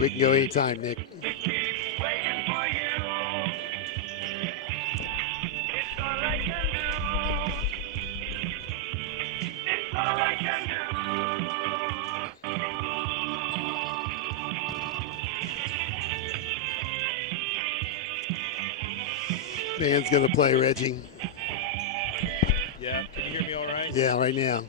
We can go anytime, Nick. Band's going to play, Reggie. Yeah, can you hear me all right? Yeah, right now.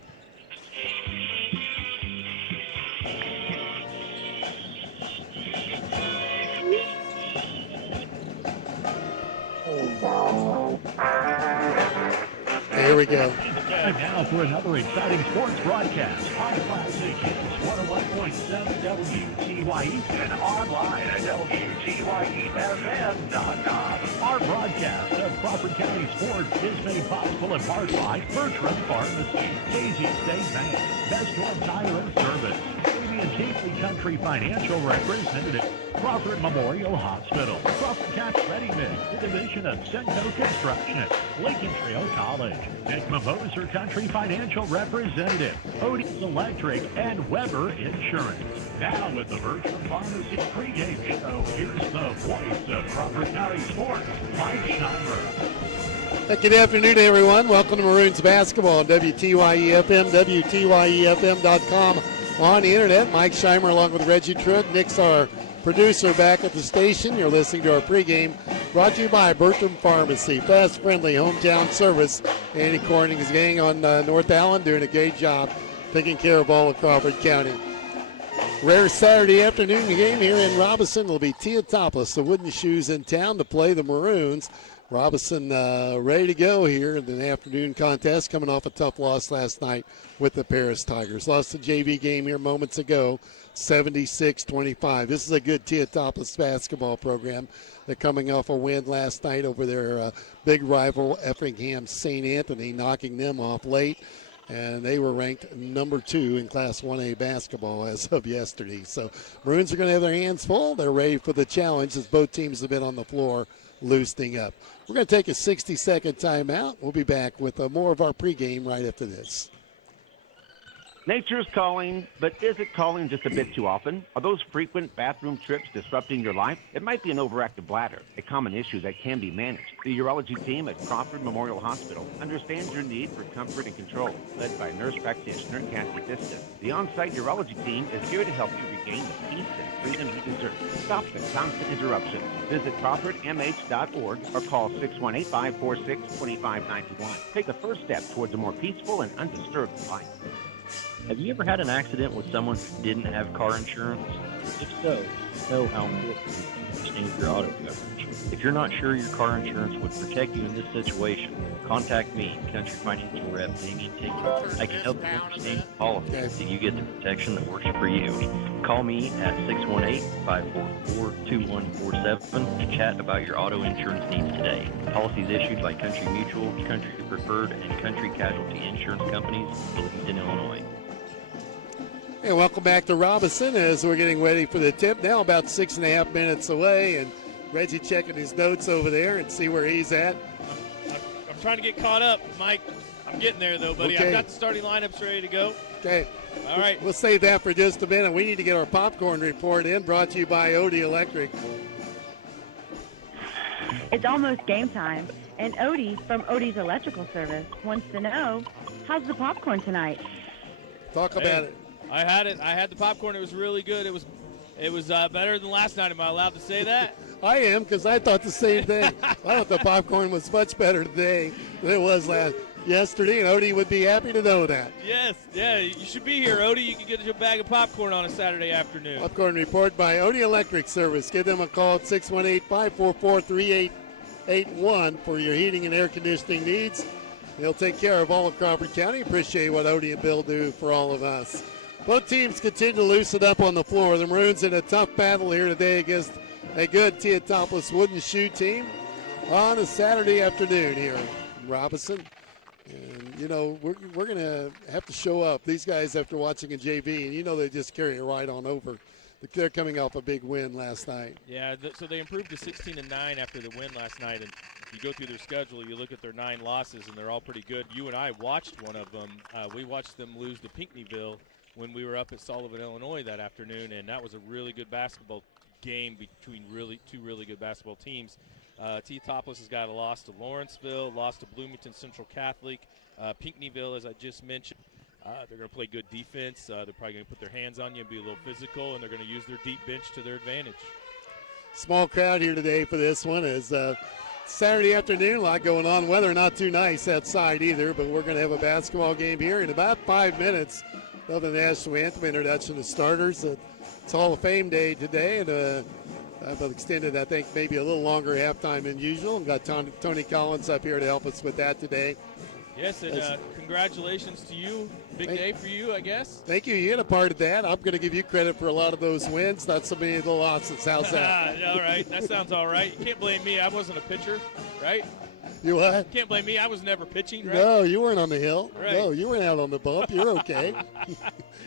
There we go. Time now for another exciting sports broadcast on Classic Hits 101.7 WTYE and online at WTYEFM.com. Our broadcast of Crawford County Sports is made possible in part by Bertram Pharmacy, Daisy State Bank, Best One Tire and Service, and Chiefly Country Financial Representative, Crawford Memorial Hospital, Crawford County Ready Mix, the division of Senco Construction, Lincoln Trail College, Nick Moser Country Financial Representative, Odie's Electric, and Weber Insurance. Now with the Bertram Pharmacy pregame show, here's the voice of Crawford County Sports, Mike Scheimer. Good afternoon, everyone. Welcome to Maroons basketball on WTYE FM, WTYEFM.com. On the internet, Mike Scheimer along with Reggie Truitt. Nick's our producer back at the station. You're listening to our pregame brought to you by Bertram Pharmacy. Fast, friendly, hometown service. Andy Corning's gang on North Allen doing a great job taking care of all of Crawford County. Rare Saturday afternoon game here in Robinson. It'll be Teutopolis, the Wooden Shoes in town to play the Maroons. Robinson ready to go here in the afternoon contest, coming off a tough loss last night with the Paris Tigers. Lost the JV game here moments ago, 76-25. This is a good Teutopolis basketball program. They're coming off a win last night over their big rival Effingham St. Anthony, knocking them off late. And they were ranked number 2 in Class 1A basketball as of yesterday. So Maroons are going to have their hands full. They're ready for the challenge as both teams have been on the floor loosening up. We're going to take a 60-second timeout. We'll be back with more of our pregame right after this. Nature's calling, but is it calling just a bit too often? Are those frequent bathroom trips disrupting your life? It might be an overactive bladder, a common issue that can be managed. The urology team at Crawford Memorial Hospital understands your need for comfort and control, led by nurse practitioner Kathy Vista. The on-site urology team is here to help you regain the peace and freedom you deserve. Stop the constant interruptions. Visit CrawfordMH.org or call 618-546-2591. Take the first step towards a more peaceful and undisturbed life. Have you ever had an accident with someone who didn't have car insurance? If so, you know how important it is to understand your auto coverage. If you're not sure your car insurance would protect you in this situation, contact me, Country Financial Rep Damien Tinker. I can help you understand your policy so you get the protection that works for you. Call me at 618-544-2147 to chat about your auto insurance needs today. Policies issued by Country Mutual, Country Preferred, and Country Casualty Insurance Companies, released in Illinois. And welcome back to Robinson as we're getting ready for the tip. Now about 6.5 minutes away, and Reggie checking his notes over there and see where he's at. I'm trying to get caught up, Mike. I'm getting there, though, buddy. Okay. I've got the starting lineups ready to go. Okay. All right. We'll save that for just a minute. We need to get our popcorn report in, brought to you by Odie Electric. It's almost game time, and Odie from Odie's Electrical Service wants to know, how's the popcorn tonight? Talk about it. I had it. I had the popcorn. It was really good. It was better than last night. Am I allowed to say that? I am, because I thought the same thing. I thought the popcorn was much better today than it was yesterday, and Odie would be happy to know that. Yes. Yeah, you should be here, Odie. You can get a bag of popcorn on a Saturday afternoon. Popcorn report by Odie Electric Service. Give them a call at 618-544-3881 for your heating and air conditioning needs. They'll take care of all of Crawford County. Appreciate what Odie and Bill do for all of us. Both teams continue to loosen up on the floor. The Maroons in a tough battle here today against a good Teutopolis Wooden Shoe team on a Saturday afternoon here in Robinson. And, you know, we're going to have to show up. These guys, after watching a JV, and, you know, they just carry it right on over. They're coming off a big win last night. Yeah, so they improved to 16-9 after the win last night. And if you go through their schedule, you look at their 9 losses, and they're all pretty good. You and I watched one of them. We watched them lose to Pinckneyville when we were up at Sullivan, Illinois that afternoon, and that was a really good basketball game between two really good basketball teams. Teutopolis has got a loss to Lawrenceville, lost to Bloomington Central Catholic. Pinckneyville, as I just mentioned, they're going to play good defense. They're probably going to put their hands on you and be a little physical, and they're going to use their deep bench to their advantage. Small crowd here today for this one. As Saturday afternoon, a lot going on. Weather not too nice outside either, but we're going to have a basketball game here in about 5 minutes of the national anthem introduction to starters. It's Hall of Fame day today, and I've extended, I think, maybe a little longer halftime than usual. We've got Tony Collins up here to help us with that today. Yes, and congratulations to you. Big day for you, I guess. Thank you. You had a part of that. I'm going to give you credit for a lot of those wins, not so many of the losses. How's that? All right. That sounds all right. You can't blame me. I wasn't a pitcher, right? You what? Can't blame me. I was never pitching, right? No, you weren't on the hill. Right. No, you weren't out on the bump. You're okay.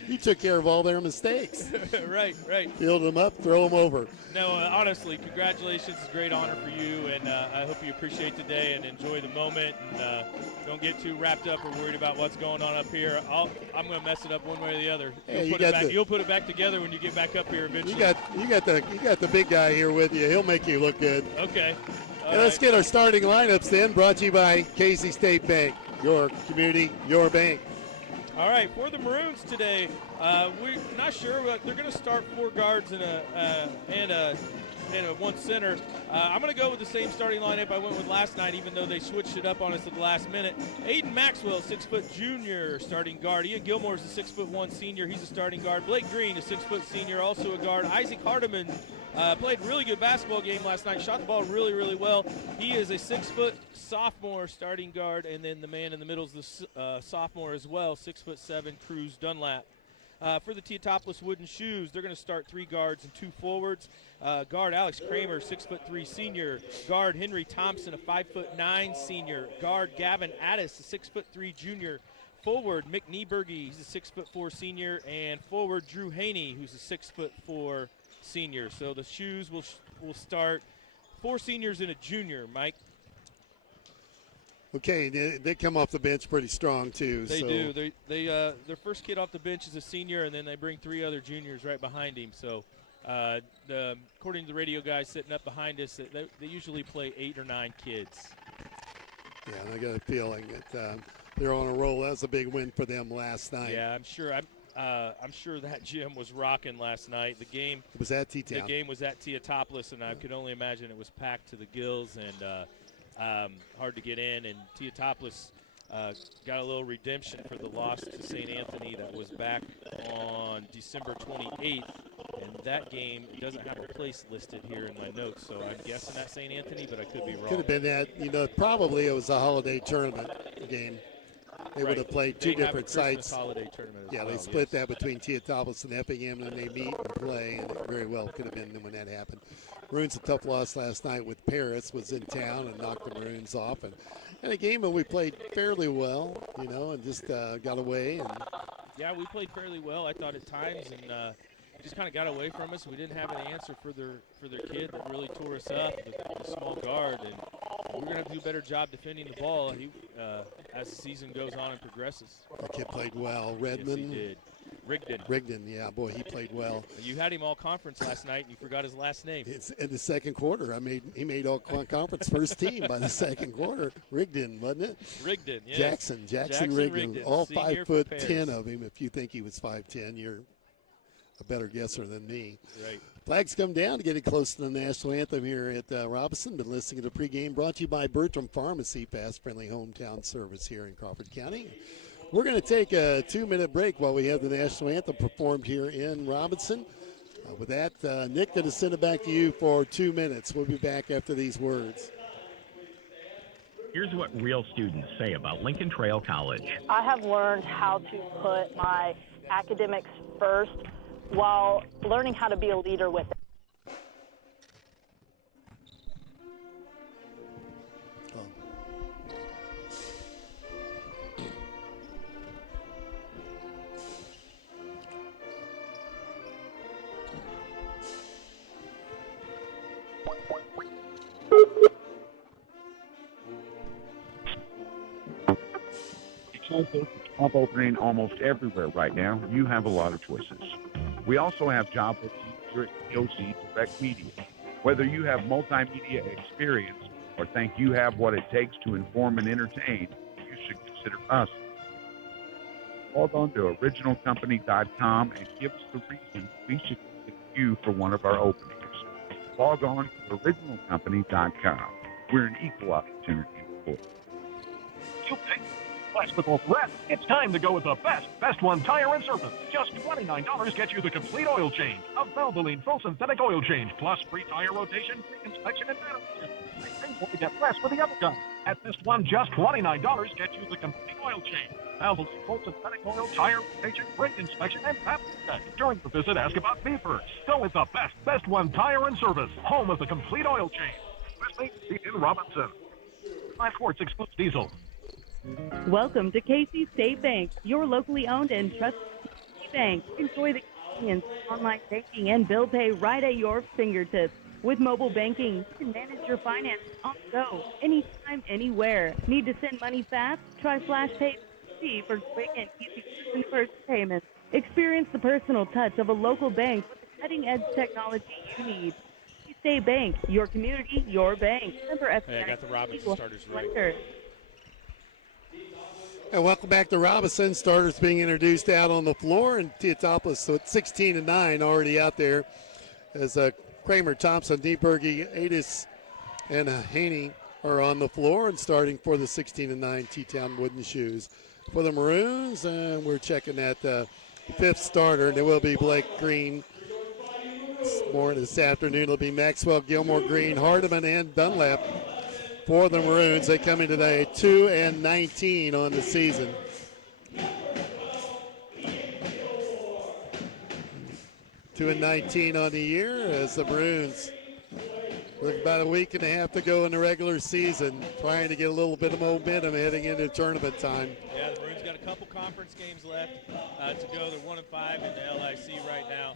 You took care of all their mistakes. Right. Field them up, throw them over. No, honestly, congratulations. It's a great honor for you, and I hope you appreciate the day and enjoy the moment. And don't get too wrapped up or worried about what's going on up here. I'm going to mess it up one way or the other. You'll put it back together when you get back up here eventually. You got the big guy here with you. He'll make you look good. Okay. Let's get our starting lineups then, brought to you by Casey State Bank, your community, your bank. All right, for the Maroons today, we're not sure, but they're going to start 4 guards and a one center. I'm going to go with the same starting lineup I went with last night, even though they switched it up on us at the last minute. Aiden Maxwell, 6-foot junior, starting guard. Ian Gilmore is a 6'1" senior. He's a starting guard. Blake Green, a 6-foot senior, also a guard. Isaac Hardiman played a really good basketball game last night. Shot the ball really, really well. He is a 6-foot sophomore starting guard, and then the man in the middle is the sophomore as well, 6'7", Cruz Dunlap. For the Teutopolis Wooden Shoes, they're going to start 3 guards and 2 forwards. Guard Alex Kramer, 6'3" senior. Guard Henry Thompson, a 5'9" senior. Guard Gavin Addis, a 6'3" junior. Forward Mick Nieberge, he's a 6'4" senior. And forward Drew Haney, who's a 6'4" senior. So the Shoes will start 4 seniors and a junior, Mike. Okay, they come off the bench pretty strong too. They do. Their first kid off the bench is a senior, and then they bring 3 other juniors right behind him. So, according to the radio guys sitting up behind us, they usually play 8 or 9 kids. Yeah, and I got a feeling that they're on a roll. That was a big win for them last night. Yeah, I'm sure that gym was rocking last night. The game was at T-Town. The game was at Teutopolis, and I could only imagine it was packed to the gills and hard to get in. And Teutopolis got a little redemption for the loss to St. Anthony that was back on December 28th. And that game doesn't have a place listed here in my notes, so I'm guessing that's St. Anthony, but I could be wrong. Could have been that. Probably it was a holiday tournament game. They would have played 2 different sites. Holiday tournament as well, they split that between Teutopolis and Effingham, and they meet and play, and it very well could have been when that happened. Maroons a tough loss last night with Paris, was in town and knocked the Maroons off. And a game that we played fairly well, and just got away. Yeah, we played fairly well, I thought, at times, and it just kind of got away from us. We didn't have an answer for their kid that really tore us up, the small guard, and we're going to have to do a better job defending the ball as the season goes on and progresses. The kid played well. Redmond. Yes, he did. Rigdon, yeah, boy, he played well. You had him all conference last night, and you forgot his last name. It's in the second quarter. He made all conference first team by the second quarter. Rigdon, wasn't it? Rigdon, yes. Jackson Rigdon. All 5'10" of him. If you think he was 5'10", you're a better guesser than me. Right. Flags come down to getting close to the national anthem here at Robinson. Been listening to the pregame brought to you by Bertram Pharmacy, fast, friendly hometown service here in Crawford County. We're going to take a 2-minute break while we have the national anthem performed here in Robinson. With that, Nick, going to send it back to you for 2 minutes. We'll be back after these words. Here's what real students say about Lincoln Trail College. I have learned how to put my academics first while learning how to be a leader with it. job opening almost everywhere right now. You have a lot of choices. We also have job openings here at DOC Direct Media. Whether you have multimedia experience or think you have what it takes to inform and entertain, you should consider us. Log on to originalcompany.com and give us the reason we should consider you for one of our openings. Log on to originalcompany.com. We're an equal opportunity employer. Quest with rest. It's time to go with the best one tire and service. Just $29 gets you the complete oil change. A Valvoline full synthetic oil change, plus free tire rotation, free inspection, and battery. Same way to get less for the other guy. At this one, just $29 gets you the complete oil change. Valvoline full synthetic oil, tire rotation, brake inspection, and battery check. During the visit, ask about me first. Go with the best one tire and service. Home of the complete oil change. Wesley in Robinson. 5 quarts excludes diesel. Welcome to Casey State Bank, your locally owned and trusted bank. Enjoy the convenience of online banking and bill pay right at your fingertips. With mobile banking, you can manage your finances on the go, anytime, anywhere. Need to send money fast? Try Flash Pay for quick and easy first payments. Experience the personal touch of a local bank with the cutting-edge technology you need. Casey State Bank, your community, your bank. Member FDIC. Hey, I got the Robinson starters right. And welcome back to Robinson. Starters being introduced out on the floor, and Teutopolis, so it's 16-9 already out there as Kramer, Thompson, Deeberge, Adis, and Haney are on the floor and starting for the 16-9 T-Town Wooden Shoes. For the Maroons, and we're checking that fifth starter. There will be Blake Green. This afternoon it'll be Maxwell, Gilmore, Green, Hardiman, and Dunlap. For the Maroons, they come in today 2-19 on the season. Two and 19 on the year as the Maroons with about a week and a half to go in the regular season, trying to get a little bit of momentum heading into tournament time. Yeah, the Maroons got a couple conference games left to go. They're 1-5 in the LIC right now.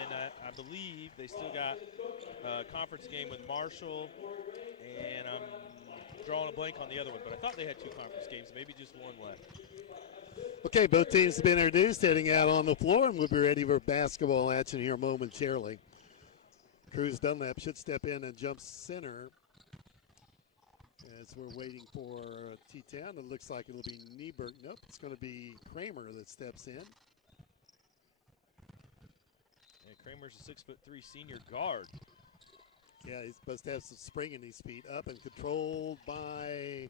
And I believe they still got a conference game with Marshall, and I'm drawing a blank on the other one, but I thought they had two conference games, maybe just one left. Okay, both teams have been introduced, heading out on the floor, and we'll be ready for basketball action here momentarily. Cruz Dunlap should step in and jump center as we're waiting for T-Town. It looks like it'll be Nieberg. Nope, it's going to be Kramer that steps in. And Kramer's a 6'3" senior guard. Yeah, he's supposed to have some spring in his feet. Up and controlled by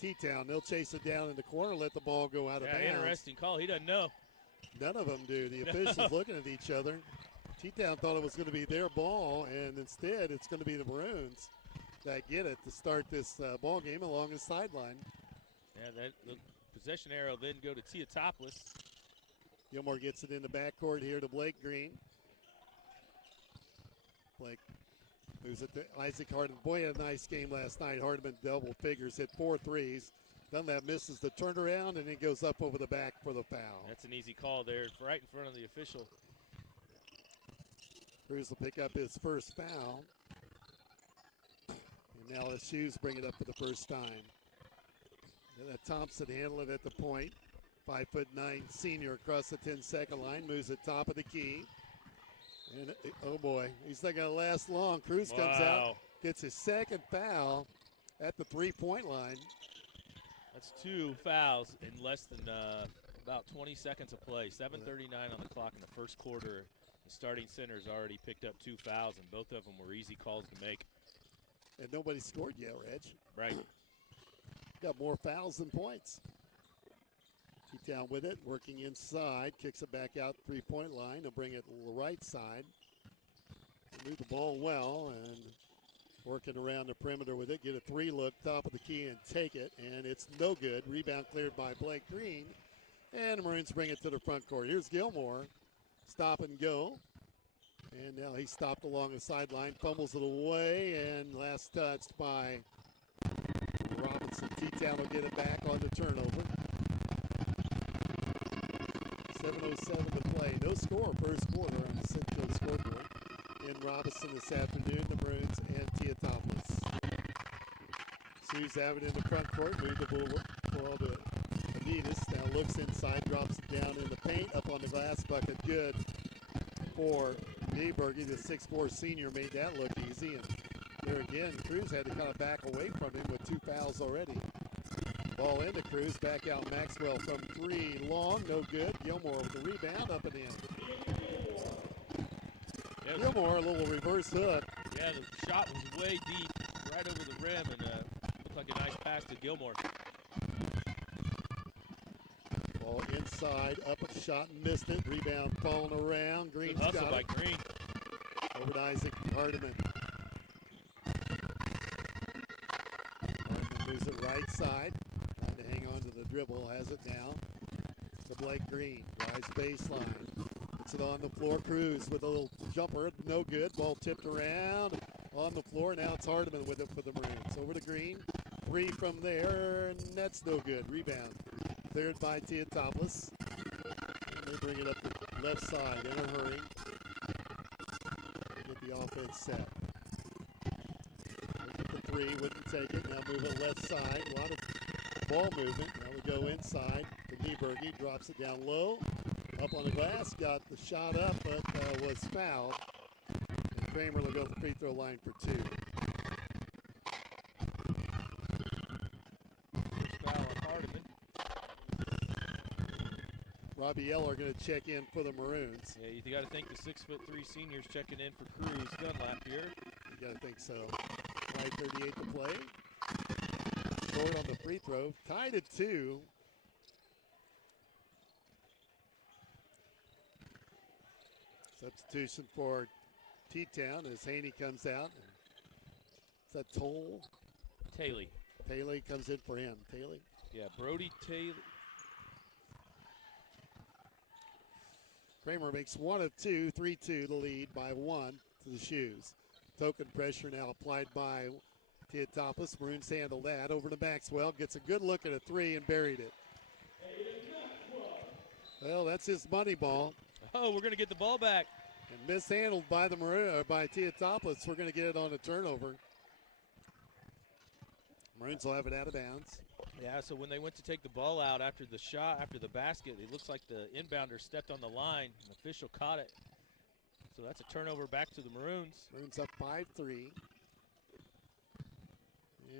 T-Town. They'll chase it down in the corner, let the ball go out of bounds. Interesting call. He doesn't know. None of them do. The officials looking at each other. T-Town thought it was going to be their ball, and instead it's going to be the Maroons that get it to start this ball game along the sideline. Yeah, the possession arrow then go to Teutopolis. Gilmore gets it in the backcourt here to Blake Green. Blake moves it to Isaac Hardiman. Boy, had a nice game last night. Hardiman double figures, hit 4 threes. Dunlap misses the turnaround and then goes up over the back for the foul. That's an easy call there, right in front of the official. Cruz will pick up his first foul. And now his shoes bring it up for the first time. Thompson handle it at the point. 5'9" senior across the 10-second line. Moves at top of the key. And oh boy, he's not going to last long. Cruz comes out, gets his second foul at the 3-point line. That's 2 fouls in less than about 20 seconds of play. 7:39 on the clock in the first quarter. The starting center's already picked up 2 fouls, and both of them were easy calls to make. And nobody scored yet, Reg. Right. Got more fouls than points. T-Town with it, working inside, kicks it back out 3-point line. They'll bring it to the right side. Move the ball well and working around the perimeter with it. Get a 3 look, top of the key, and take it. And it's no good. Rebound cleared by Blake Green. And the Maroons bring it to the front court. Here's Gilmore. Stop and go. And now he's stopped along the sideline, fumbles it away, and last touched by Robinson. T-Town will get it back on the turnover. 7:07 to play. No score first quarter on the Central scoreboard. In Robinson this afternoon, the Maroons and Teutopolis. Shoes have it in the front court. Move the ball to Adidas now looks inside, drops it down in the paint, up on the glass bucket. Good for Nieberge. The 6'4 senior made that look easy. And there again, Cruz had to kind of back away from him with 2 fouls already. Ball into Cruz, back out Maxwell from 3, long, no good. Gilmore with the rebound, up and in. Gilmore, a little reverse hook. Yeah, the shot was way deep, right over the rim, and looked like a nice pass to Gilmore. Ball inside, up a shot and missed it. Rebound falling around. Green's Good hustle got by it. Green. Over to Isaac Hardiman. Hardiman moves it right side. Trying to hang on to the dribble. Has it now to Blake Green. Drives baseline. Puts it on the floor. Cruz with a little jumper. No good. Ball tipped around on the floor. Now it's Hardiman with it for the Maroons. Over to Green. 3 from there. And that's no good. Rebound. Cleared by Teutopolis. And they bring it up the left side in a hurry. Get the offense set. Look at the 3, wouldn't take it. Now move it left side. A lot of ball movement. Now we go inside to Nieberge. Drops it down low. Up on the glass. Got the shot up, but was fouled. And Kramer will go to the free throw line for 2. Foul on Hardiman. Robbie Yeller going to check in for the Maroons. Yeah, you got to think the 6'3" senior's checking in for Cruz Dunlap here. You got to think so. 5:38 to play. Short on the free throw. Tied at 2. Substitution for T-Town as Haney comes out. Is that Toll? Taylor. Taylor comes in for him. Taylor? Yeah, Brody Taylor. Kramer makes 1 of 2, 3-2 to lead by 1 to the Shoes. Token pressure now applied by Teutopolis. Maroons handle that. Over to Maxwell. Gets a good look at a 3 and buried it. Well, that's his money ball. Oh, we're going to get the ball back. And mishandled by the by Teutopolis. We're going to get it on a turnover. Maroons will have it out of bounds. Yeah, so when they went to take the ball out after the shot, after the basket, it looks like the inbounder stepped on the line. An official caught it. So that's a turnover back to the Maroons. Maroons up 5-3.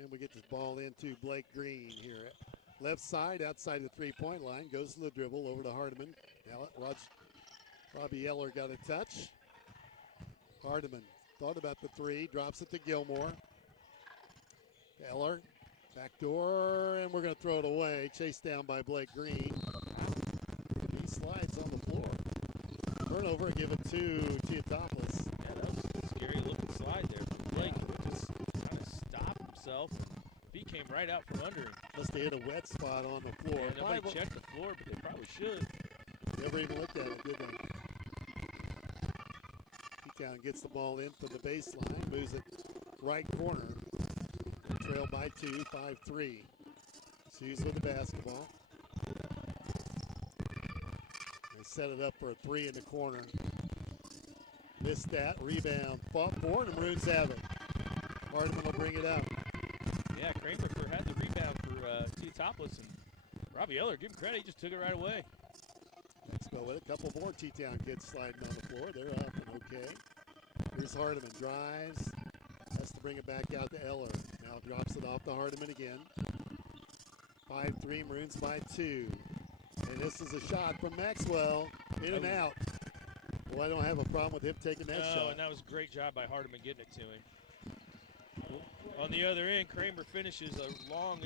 And we get this ball into Blake Green here. Left side, outside the three-point line. Goes to the dribble, over to Hardiman. Now Robbie Yeller got a touch. Hardiman thought about the 3, drops it to Gilmore. Yeller, back door, and we're going to throw it away. Chased down by Blake Green. He slides on the floor. Turnover, give it to Teutopolis. Yeah, that was a scary-looking slide there. Blake just kind of stopped himself. He came right out from under him. Must have hit a wet spot on the floor. Yeah, nobody checked the floor, but they probably should. Never even looked at it, did they? T-Town gets the ball in from the baseline, moves it right corner. Trail by 2, 5-3. Shoes with the basketball. They set it up for a 3 in the corner. Missed that. Rebound. Fought for it, and Maroons have it. Hardiman will bring it up. Yeah, Kramer had the rebound for Teutopolis, and Robbie Yeller, give him credit, he just took it right away. Let's go with it. A couple more T-Town kids sliding on the floor. They're up and okay. Here's Hardiman. Drives. Has to bring it back out to Eller. Now drops it off to Hardiman again. 5-3, Maroons by 2. And this is a shot from Maxwell. In and out. Well, I don't have a problem with him taking that shot. And that was a great job by Hardiman getting it to him. On the other end, Kramer finishes a long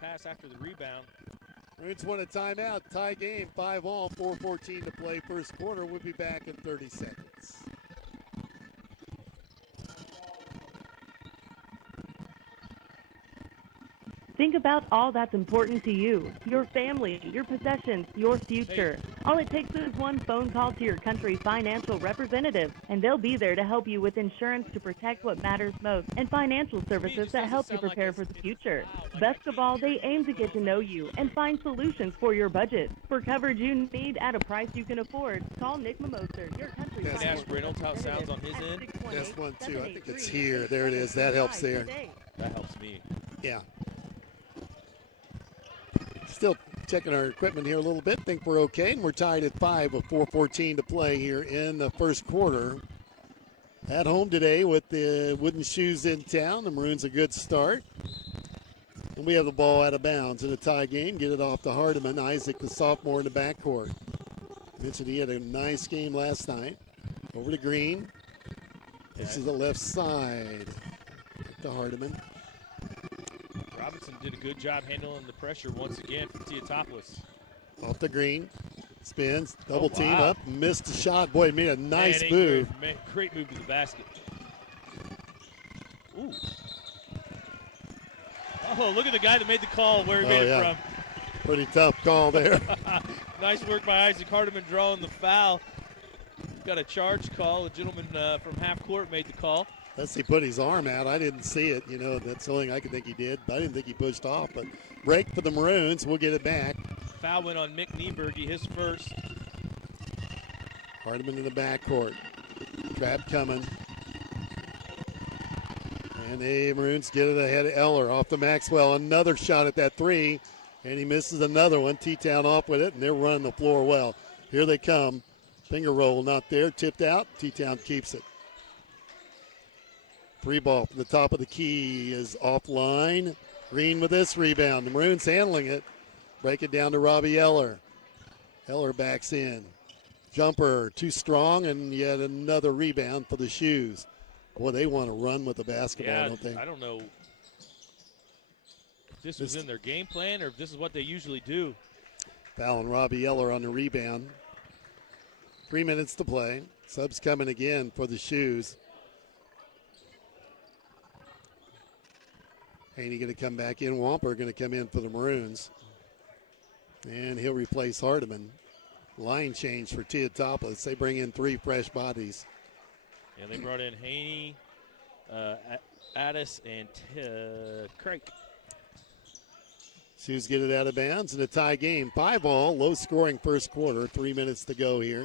pass after the rebound. Maroons won a timeout. Tie game, 5-all, 4:14 to play. First quarter. We'll be back in 30 seconds. Think about all that's important to you, your family, your possessions, your future. All it takes is one phone call to your country financial representative, and they'll be there to help you with insurance to protect what matters most and financial services that help you prepare for the future. Best of all, they aim to get to know you and find solutions for your budget. For coverage you need at a price you can afford, call Nick Mimoser, your country Yes. financial Ask Reynolds how it sounds on his end. That's 1-2. I think it's here. There it is. That helps there. That helps me. Yeah. Still checking our equipment here a little bit. Think we're okay, and we're tied at 5 with 4:14 to play here in the first quarter. At home today with the Wooden Shoes in town. The Maroons a good start. And we have the ball out of bounds in a tie game. Get it off to Hardiman. Isaac, the sophomore, in the backcourt. Mentioned he had a nice game last night. Over to Green. This is the left side to Hardiman. Robinson did a good job handling the pressure once again for Teutopolis. Off the Green. Spins. Double team up. Missed a shot. Boy, made a nice move. Great move to the basket. Ooh. Oh, look at the guy that made the call where he made it from. Pretty tough call there. Nice work by Isaac Hardiman drawing the foul. Got a charge call. A gentleman from half court made the call. Unless he put his arm out. I didn't see it. You know, that's the only thing I could think he did. But I didn't think he pushed off. But break for the Maroons. We'll get it back. Foul went on Mick Nieberge, his first. Hardiman in the backcourt. Trap coming. And the Maroons get it ahead of Eller. Off to Maxwell. Another shot at that three. And he misses another one. T-Town off with it. And they're running the floor well. Here they come. Finger roll not there. Tipped out. T-Town keeps it. Free ball from the top of the key is offline. Green with this rebound. The Maroons handling it. Break it down to Robbie Eller. Eller backs in. Jumper too strong, and yet another rebound for the Shoes. Boy, they want to run with the basketball, don't they? I don't know if this was in their game plan or if this is what they usually do. Foul on Robbie Eller on the rebound. 3 minutes to play. Subs coming again for the Shoes. Haney going to come back in. Wamper going to come in for the Maroons. And he'll replace Hardiman. Line change for Teutopolis. They bring in 3 fresh bodies. Yeah, they brought in Haney, Addis, and Craig. Shoes get it out of bounds in a tie game. 5-all, low-scoring first quarter. 3 minutes to go here.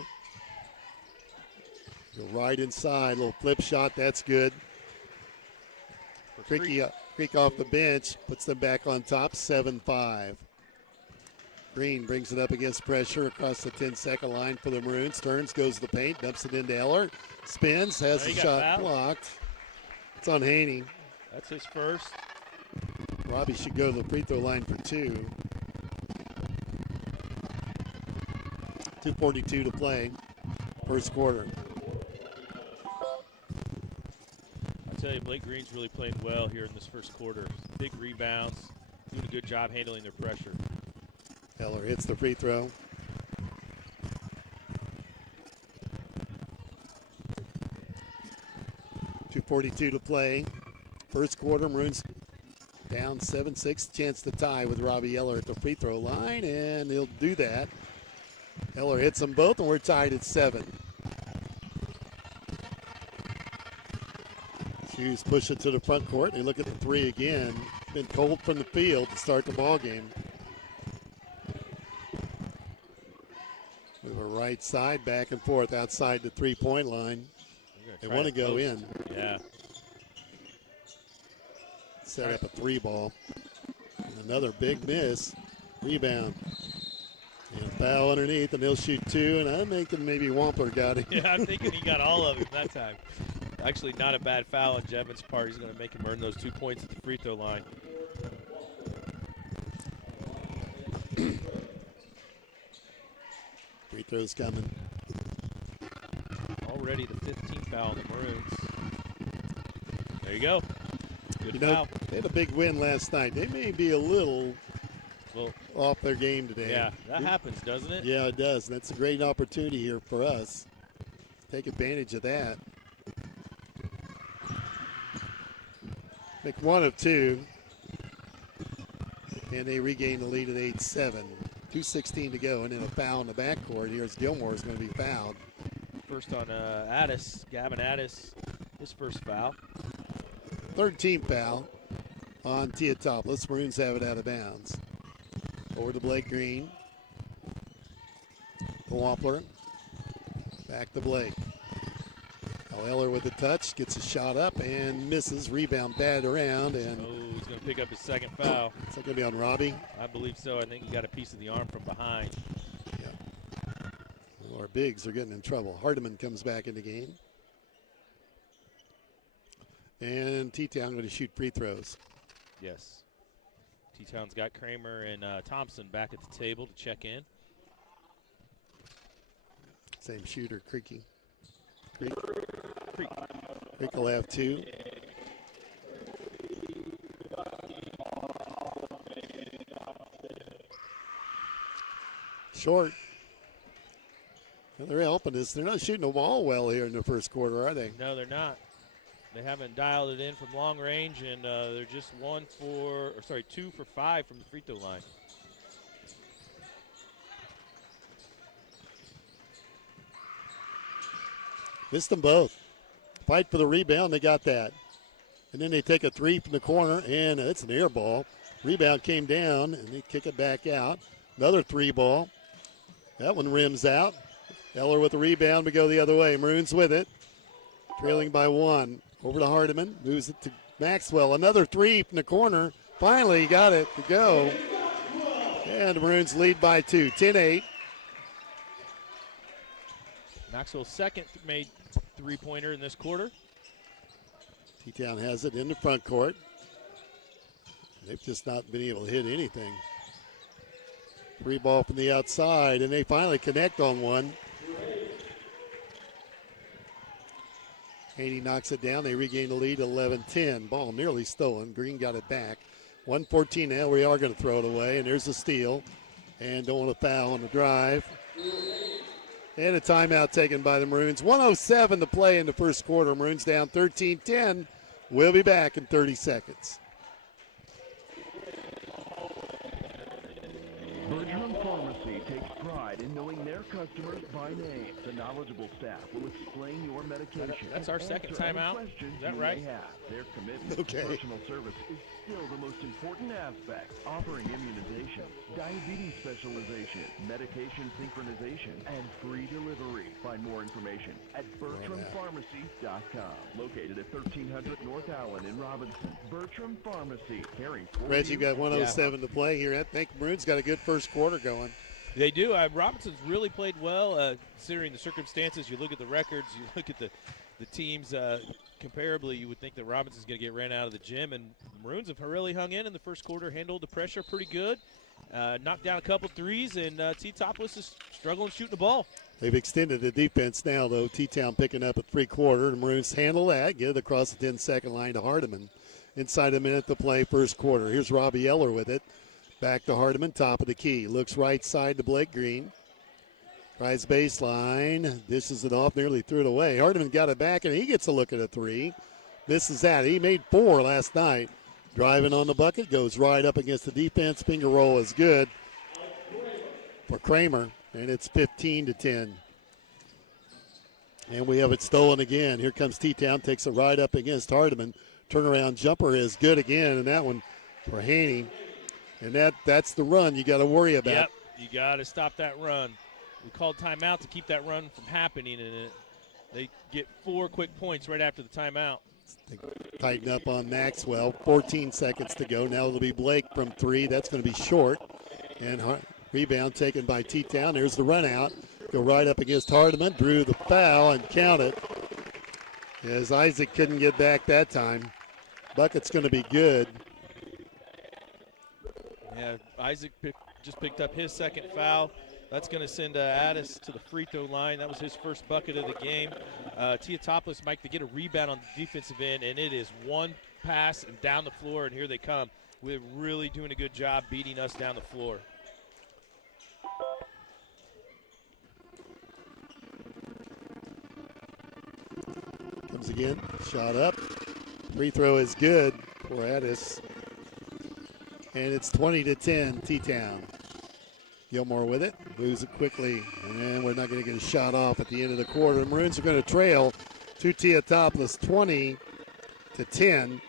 Go right inside. Little flip shot. That's good. Creek off the bench. Puts them back on top. 7-5. Green brings it up against pressure across the 10-second line for the Maroons. Turns, goes to the paint, dumps it into Eller. Spins, has the shot blocked. It's on Haney. That's his first. Robbie should go to the free throw line for 2. 2:42 to play. First quarter. I tell you, Blake Green's really playing well here in this first quarter. Big rebounds, doing a good job handling their pressure. Eller hits the free throw. .242 to play. First quarter, Maroons down 7-6. Chance to tie with Robbie Eller at the free throw line, and he'll do that. Eller hits them both, and we're tied at 7. Shoes push it to the front court. They look at the 3 again. Been cold from the field to start the ball game. Move a right side, back and forth outside the 3-point line. They want to go in. Yeah. Set up a 3 ball. And another big miss. Rebound. And a foul underneath, and they'll shoot 2. And I'm thinking maybe Wampler got it. Yeah, I'm thinking he got all of it that time. Actually, not a bad foul on Jevon's part. He's going to make him earn those 2 points at the free throw line. Free throws coming. Already the 15th foul on the Maroons. There you go. Good foul. foul. They had a big win last night. They may be a little off their game today. Yeah, that happens, doesn't it? Yeah, it does. And that's a great opportunity here for us. Take advantage of that. Make 1 of 2. And they regain the lead at 8-7. 2:16 to go, and then a foul in the backcourt. Here's Gilmore's going to be fouled. First on Addis, Gavin Addis, his first foul. Third team foul on Teutopolis. Maroons have it out of bounds. Over to Blake Green. The Wampler. Back to Blake. Now Eller with a touch, gets a shot up and misses. Rebound bad around, and He's going to pick up his second foul. is that going to be on Robbie? I believe so. I think he got a piece of the arm from behind. Yeah. Well, our bigs are getting in trouble. Hardiman comes back in the game. And T-Town going to shoot free throws. Yes. T-Town's got Kramer and Thompson back at the table to check in. Same shooter, Creek will have 2. Short. Well, they're helping us. They're not shooting the ball well here in the first quarter, are they? No, they're not. They haven't dialed it in from long range, and they're just 2 for 5 from the free throw line. Missed them both. Fight for the rebound, they got that. And then they take a 3 from the corner, and it's an air ball. Rebound came down, and they kick it back out. Another 3 ball. That one rims out. Eller with the rebound to go the other way. Maroons with it. Trailing by 1. Over to Hardiman. Moves it to Maxwell. Another 3 from the corner. Finally got it to go. And the Maroons lead by 2. 10-8. Maxwell's second made three-pointer in this quarter. T-Town has it in the front court. They've just not been able to hit anything. 3 ball from the outside, and they finally connect on one. Haney knocks it down. They regain the lead 11-10. Ball nearly stolen. Green got it back. 1:14 now. We are going to throw it away, and there's a steal. And don't want to foul on the drive. And a timeout taken by the Maroons. 1:07 to play in the first quarter. Maroons down 13-10. We'll be back in 30 seconds. Bertram Pharmacy takes pride in knowing their customers by name. The knowledgeable staff will explain your medication. That's our second timeout. Is that right? Their commitment to personal service is still the most important aspect. Offering immunization, diabetes specialization, medication synchronization, and free delivery. Find more information at BertramPharmacy.com. Located at 1300 North Allen in Robinson. Bertram Pharmacy, caring for Reggie, you've got 1:07 to play here. I think Maroons got a good first quarter going. They do. Robinson's really played well, considering the circumstances. You look at the records, you look at the teams comparably, you would think that Robinson's going to get ran out of the gym, and the Maroons have really hung in the first quarter, handled the pressure pretty good, knocked down a couple threes, and Teutopolis is struggling shooting the ball. They've extended the defense now, though. T-Town picking up at 3/4. The Maroons handle that, get it across the 10-second line to Hardiman. Inside a minute to play first quarter. Here's Robbie Eller with it. Back to Hardiman, top of the key. Looks right side to Blake Green. Tries baseline. Dishes it off, nearly threw it away. Hardiman got it back, and he gets a look at a 3. Misses that. He made 4 last night. Driving on the bucket, goes right up against the defense. Finger roll is good for Kramer, and it's 15-10. And we have it stolen again. Here comes T-Town, takes a ride up against Hardiman. Turnaround jumper is good again, and that one for Haney. And that's the run you got to worry about. Yep, you got to stop that run. We called timeout to keep that run from happening, and they get 4 quick points right after the timeout. They tighten up on Maxwell. 14 seconds to go. Now it'll be Blake from 3. That's going to be short. And rebound taken by T-Town. There's the run out. Go right up against Hardiman. Drew the foul and count it. As Isaac couldn't get back that time. Bucket's going to be good. Yeah, Isaac just picked up his second foul. That's going to send Addis to the free throw line. That was his first bucket of the game. Teutopolis might get a rebound on the defensive end, and it is one pass and down the floor, and here they come. We're really doing a good job beating us down the floor. Comes again, shot up. Free throw is good for Addis. And it's 20-10, T-Town. Gilmore with it, moves it quickly, and we're not going to get a shot off at the end of the quarter. The Maroons are going to trail to Teutopolis 20-10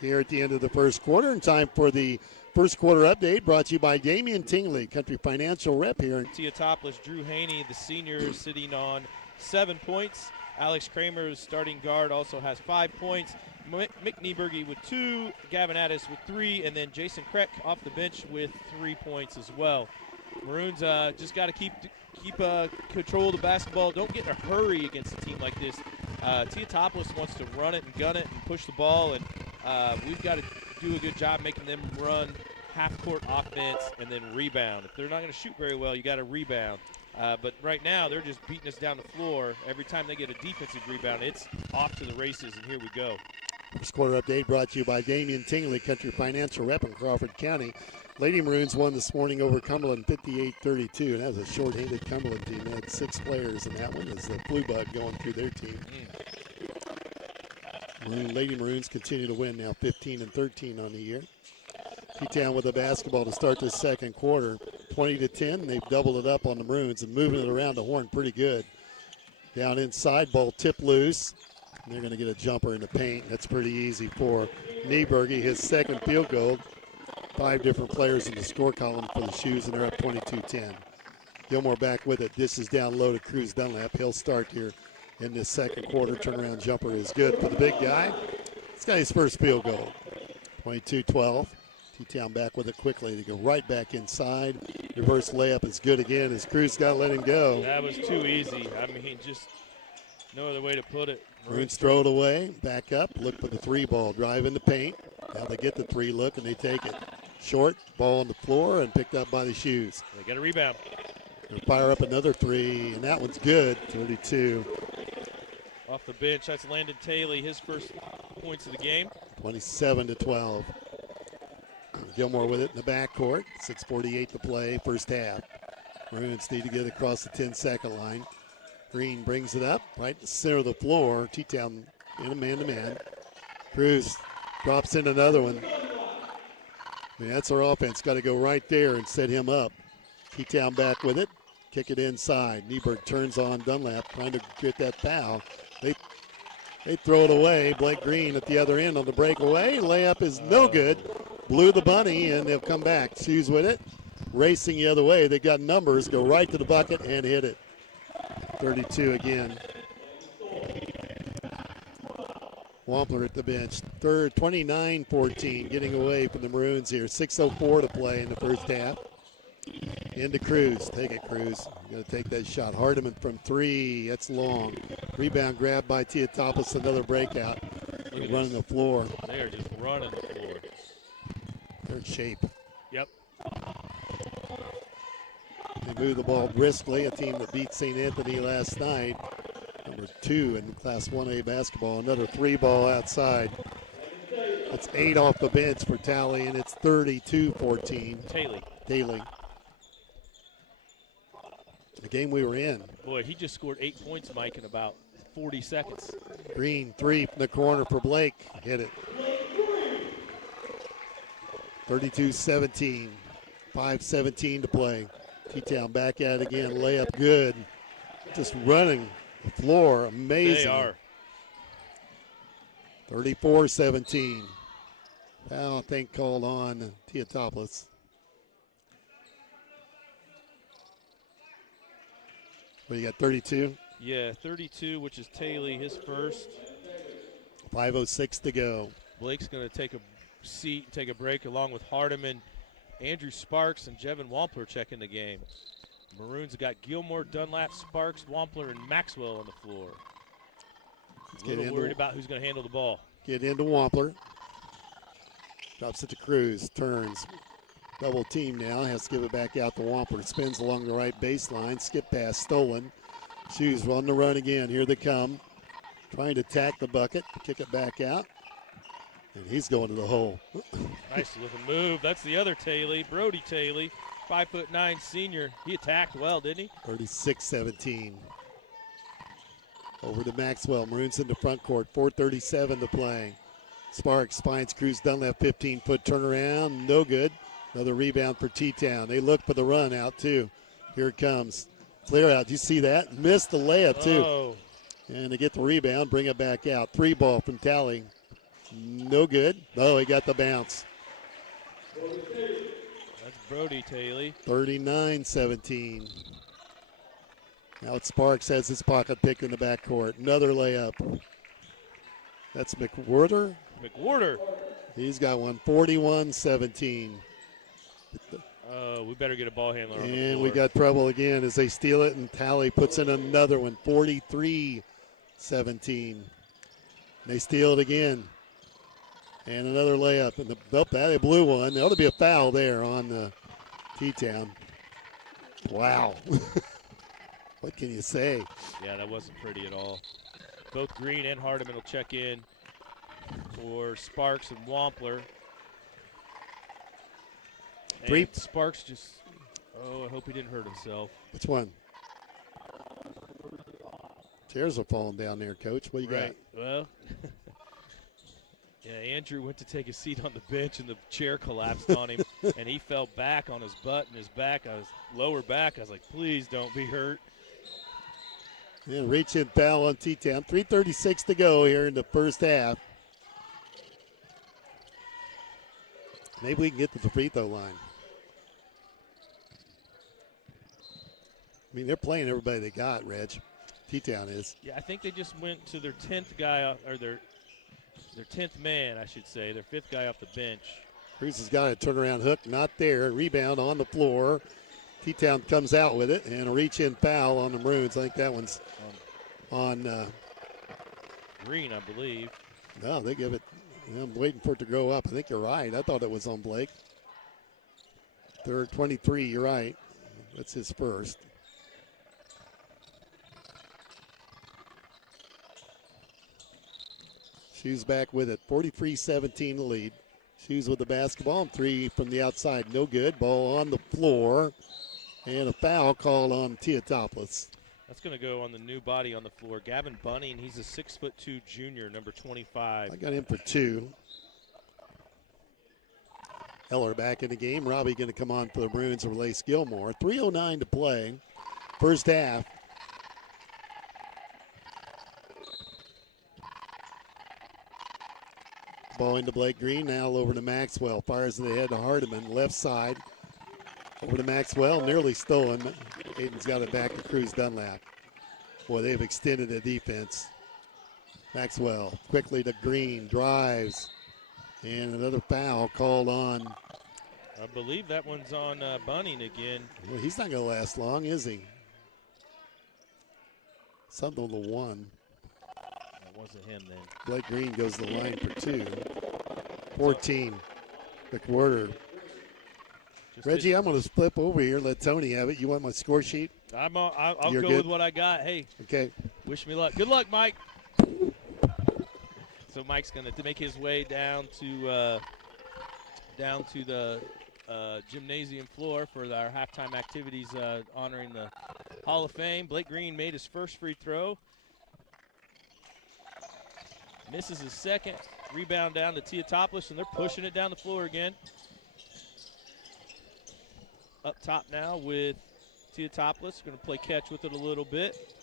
here at the end of the first quarter. And time for the first quarter update brought to you by Damian Tingley, Country Financial Rep here. Teutopolis, Drew Haney, the senior, is sitting on 7 points. Alex Kramer, starting guard, also has 5 points. Mick Nieberge with 2, Gavin Addis with 3, and then Jason Kreck off the bench with 3 points as well. Maroons just got to keep control of the basketball. Don't get in a hurry against a team like this. Teutopolis wants to run it and gun it and push the ball, and we've got to do a good job making them run half-court offense and then rebound. If they're not going to shoot very well, you got to rebound. But right now, they're just beating us down the floor. Every time they get a defensive rebound, it's off to the races, and here we go. First quarter update brought to you by Damian Tingley, Country Financial Rep in Crawford County. Lady Maroons won this morning over Cumberland 58-32, and that was a short-handed Cumberland team. They had 6 players in that one as the flu bug going through their team. Lady Maroons continue to win now 15-13 on the year. T-Town with the basketball to start this second quarter. 20-10, they've doubled it up on the Maroons and moving it around the horn pretty good. Down inside, ball tipped loose. And they're going to get a jumper in the paint. That's pretty easy for Nieberge, his second field goal. 5 different players in the score column for the Shoes, and they're up 22-10. Gilmore back with it. This is down low to Cruz Dunlap. He'll start here in this second quarter. Turnaround jumper is good for the big guy. He's got his first field goal. 22-12. T-Town back with it quickly. They go right back inside. Reverse layup is good again as Cruz got to let him go. That was too easy. I mean, just no other way to put it. Maroons throw it away, back up, look for the 3 ball, drive in the paint. Now they get the 3 look and they take it. Short, ball on the floor and picked up by the Shoes. They get a rebound. They'll fire up another 3, and that one's good, 32. Off the bench, that's Landon Taylor, his first points of the game. 27-12. Gilmore with it in the backcourt. 6:48 to play, first half. Maroons need to get across the 10-second line. Green brings it up right in the center of the floor. T-Town in a man-to-man. Cruz drops in another one. I mean, that's our offense. Got to go right there and set him up. T-Town back with it. Kick it inside. Nieberg turns on Dunlap, trying to get that foul. They throw it away. Blake Green at the other end on the breakaway. Layup is no good. Blew the bunny, and they'll come back. Shoes with it. Racing the other way. They got numbers. Go right to the bucket and hit it. 32 again. Wampler at the bench. 29-14. Getting away from the Maroons here. 6:04 to play in the first half. Into Cruz. Take it, Cruz. Going to take that shot. Hardiman from 3. That's long. Rebound grab by Teutopolis. Another breakout. They're running the floor. They are just running the floor. They're in shape. Yep. They move the ball briskly. A team that beat St. Anthony last night. Number 2 in Class 1A basketball. Another 3 ball outside. That's 8 off the bench for Tally, and it's 32-14. Taylor. The game we were in. Boy, he just scored 8 points, Mike, in about 40 seconds. Green 3 from the corner for Blake. Hit it. 32-17. 5:17 to play. T-Town back at it again. Layup good. Just running the floor. Amazing. They are. 34-17. Foul, I think, called on Teutopolis. Well, you got 32? Yeah, 32, which is Taylor, his first. 5:06 to go. Blake's going to take a seat and take a break along with Hardiman, Andrew Sparks, and Jevin Wampler checking the game. Maroons have got Gilmore, Dunlap, Sparks, Wampler, and Maxwell on the floor. A little worried about who's going to handle the ball. Get into Wampler. Drops it to Cruz. Turns. Double team now. Has to give it back out to Wampler. Spins along the right baseline. Skip pass stolen. Shoes on the run again. Here they come. Trying to attack the bucket. Kick it back out. And he's going to the hole. Nice looking move. That's the other Taylor, Brody Taylor, 5'9" senior. He attacked well, didn't he? 36-17. Over to Maxwell. Maroons in the front court. 4:37 to play. Sparks finds Cruz Dunlap. 15-foot turnaround. No good. Another rebound for T-Town. They look for the run out, too. Here it comes. Clear out. Do you see that? Missed the layup, too. Oh. And they get the rebound. Bring it back out. 3 ball from Tally. No good. Oh, he got the bounce. That's Brody Taylor. 39-17. Now Sparks has his pocket pick in the backcourt. Another layup. That's McWhorter. He's got one, 41-17. We better get a ball handler on the And floor. we got trouble again as they steal it, and Tally puts in another one, 43-17. They steal it again. And another layup. And they blew one. There ought to be a foul there on T-Town. Wow. What can you say? Yeah, that wasn't pretty at all. Both Green and Hardiman will check in for Sparks and Wampler. And Sparks just, I hope he didn't hurt himself. Which one? Chairs are falling down there, Coach. What do you got? Well, yeah, Andrew went to take a seat on the bench, and the chair collapsed on him, and he fell back on his butt and his back. Lower back. I was like, please don't be hurt. And reach in foul on T-Town. 3:36 to go here in the first half. Maybe we can get to the free throw line. I mean, they're playing everybody they got, Reg. T-Town is. Yeah, I think they just went to their 10th guy, or their 10th man, I should say, their 5th guy off the bench. Cruz has got a turnaround hook, not there. Rebound on the floor. T-Town comes out with it, and a reach-in foul on the Maroons. I think that one's on Green, I believe. No, they give it. I'm waiting for it to go up. I think you're right. I thought it was on Blake. Third, 23, you're right. That's his first. Shoes back with it. 43-17 the lead. Shoes with the basketball. And three from the outside. No good. Ball on the floor. And a foul called on Teutopolis. That's going to go on the new body on the floor. Gavin Bunning, he's a 6'2" junior, number 25. I got him for 2. Heller back in the game. Robbie going to come on for the Maroons and Lace Gilmore. 3:09 to play. First half. Ball into Blake Green. Now over to Maxwell. Fires it ahead to Hardiman. Left side. Over to Maxwell. Nearly stolen. Aiden's got it back to Cruz Dunlap. Boy, they've extended the defense. Maxwell quickly to Green. Drives. And another foul called on. I believe that one's on Bunning again. Well, he's not going to last long, is he? Something to 1. That wasn't him then. Blake Green goes to the line for 2. 14. McWhorter. Reggie, I'm going to flip over here. Let Tony have it. You want my score sheet? I'll go good? with what I got. Hey. Okay. Wish me luck. Good luck, Mike. So Mike's going to make his way down to the gymnasium floor for our halftime activities honoring the Hall of Fame. Blake Green made his first free throw. Misses his second. Rebound down to Teutopolis, and they're pushing it down the floor again. Up top now with Teutopolis. Going to play catch with it a little bit.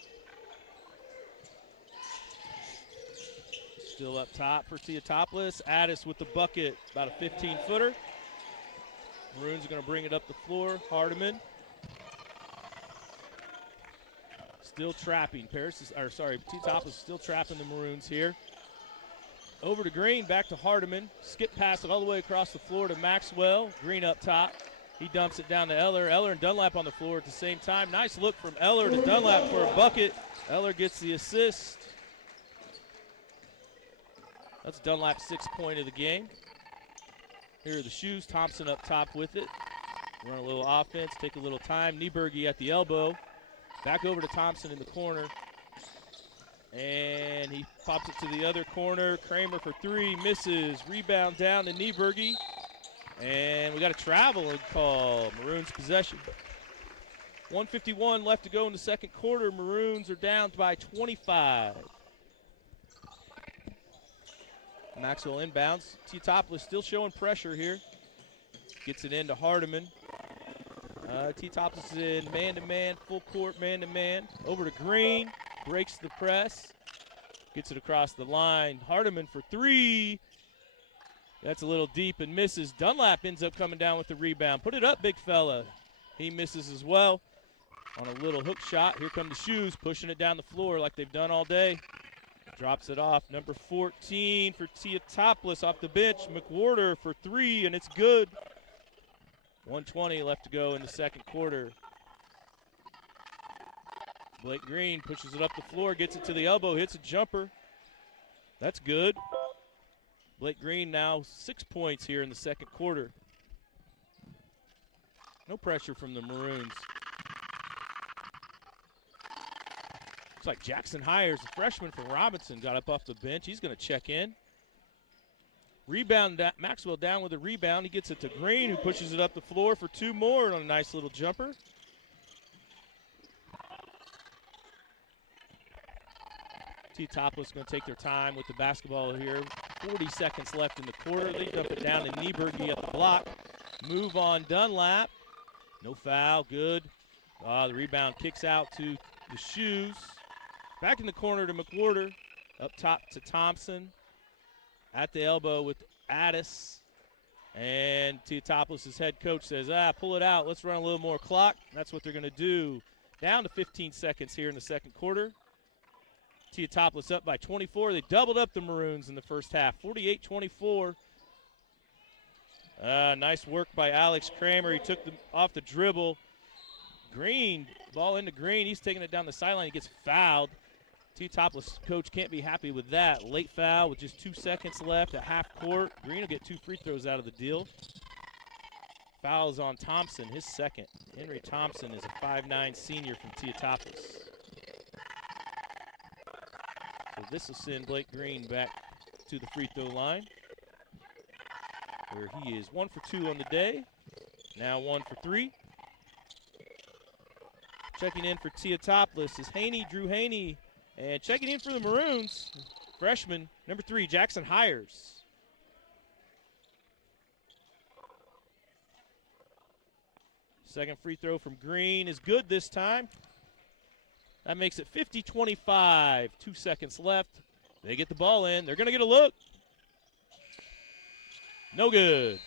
Still up top for Teutopolis. Addis with the bucket, about a 15-footer. Maroons are going to bring it up the floor. Hardiman. Still trapping. Teutopolis is still trapping the Maroons here. Over to Green, back to Hardiman. Skip pass it all the way across the floor to Maxwell. Green up top. He dumps it down to Eller. Eller and Dunlap on the floor at the same time. Nice look from Eller to Dunlap for a bucket. Eller gets the assist. That's Dunlap's 6th point of the game. Here are the shoes. Thompson up top with it. Run a little offense, take a little time. Nieberge at the elbow. Back over to Thompson in the corner. And he pops it to the other corner. Kramer for 3, misses. Rebound down to Nieberge. And we got a traveling call. Maroons possession. 1:51 left to go in the second quarter. Maroons are down by 25. Maxwell inbounds. Teutopolis still showing pressure here. Gets it into Hardiman. Teutopolis is in man-to-man, full court man-to-man. Over to Green. Breaks the press. Gets it across the line. Hardiman for 3. That's a little deep and misses. Dunlap ends up coming down with the rebound. Put it up, big fella. He misses as well. on a little hook shot. Here come the Shoes, pushing it down the floor like they've done all day. Drops it off. Number 14 for Teutopolis off the bench. McWhorter for 3, and it's good. 1:20 left to go in the second quarter. Blake Green pushes it up the floor, gets it to the elbow, hits a jumper. That's good. Blake Green now 6 points here in the second quarter. No pressure from the Maroons. Looks like Jackson Hires, a freshman from Robinson, got up off the bench. He's going to check in. Rebound, Maxwell down with a rebound. He gets it to Green, who pushes it up the floor for 2 more on a nice little jumper. Teutopolis going to take their time with the basketball here. 40 seconds left in the quarter. They dump it down to Nieberg. He got the block. Move on Dunlap. No foul. Good. The rebound kicks out to the Shoes. Back in the corner to McWhorter. Up top to Thompson. At the elbow with Addis. And Teutopolis' head coach says, pull it out. Let's run a little more clock. That's what they're going to do. Down to 15 seconds here in the second quarter. Teutopolis up by 24. They doubled up the Maroons in the first half, 48-24. Nice work by Alex Kramer. He took them off the dribble. Green, ball into Green. He's taking it down the sideline. He gets fouled. Teutopolis coach can't be happy with that. Late foul with just 2 seconds left at half court. Green will get 2 free throws out of the deal. Fouls on Thompson, his second. Henry Thompson is a 5'9" senior from Teutopolis. So this will send Blake Green back to the free throw line, where he is 1 for 2 on the day. Now 1 for 3. Checking in for Teutopolis is Drew Haney. And checking in for the Maroons, freshman, number 3, Jackson Hires. Second free throw from Green is good this time. That makes it 50-25. 2 seconds left. They get the ball in. They're going to get a look. No good.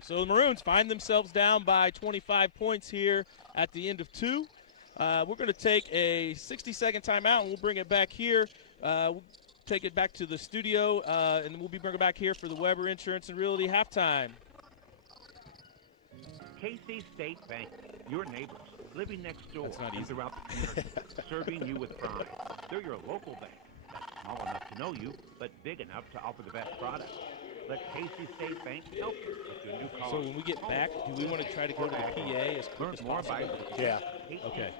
So the Maroons find themselves down by 25 points here at the end of 2. We're going to take a 60-second timeout, and we'll bring it back here. We'll take it back to the studio, and we'll be bringing it back here for the Weber Insurance and Realty halftime. KC State Bank, your neighbors, living next door not and easy. throughout the community, serving you with pride. They're your local bank, that's small enough to know you, but big enough to offer the best products. Let KC State Bank help you with your new car. So when we get back, do we want to try to go to the PA as quick Learn as more by possible? Yeah. Okay.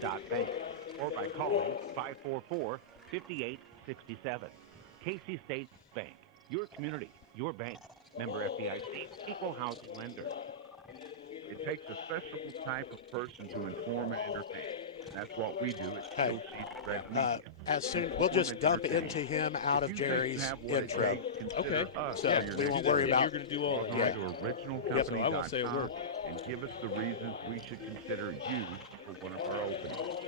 kcstate.bank or by calling 544-5867. KC State Bank, your community, your bank. Member FDIC, equal housing lender. It takes a special type of person to inform and entertain. That's what we do at Hey, Direct Media. as soon we'll just dump into him out of Jerry's intro. Okay. So we won't worry about. You're going to do all of Log that. on to Yep, so I won't say a word. originalcompany.com and give us the reasons we should consider you for one of our openings.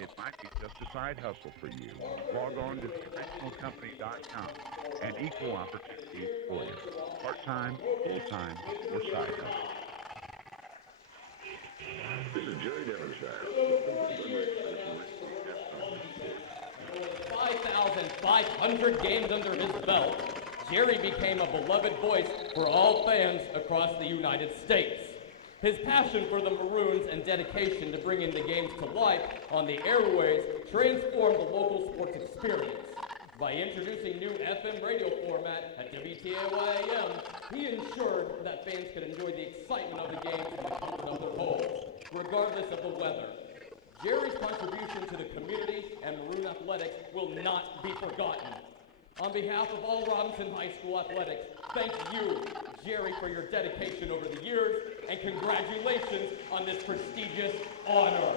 It might be just a side hustle for you. Log on to originalcompany.com and equal opportunity for you. Part-time, full-time, or side hustle. This is Jerry Devonshire. 5,500 games under his belt, Jerry became a beloved voice for all fans across the United States. His passion for the Maroons and dedication to bringing the games to life on the airways transformed the local sports experience. By introducing new FM radio format at WTYE, he ensured that fans could enjoy the excitement of the games from the comfort of their homes, regardless of the weather. Jerry's contribution to the community and Maroon athletics will not be forgotten. On behalf of all Robinson High School athletics, thank you, Jerry, for your dedication over the years, and congratulations on this prestigious honor.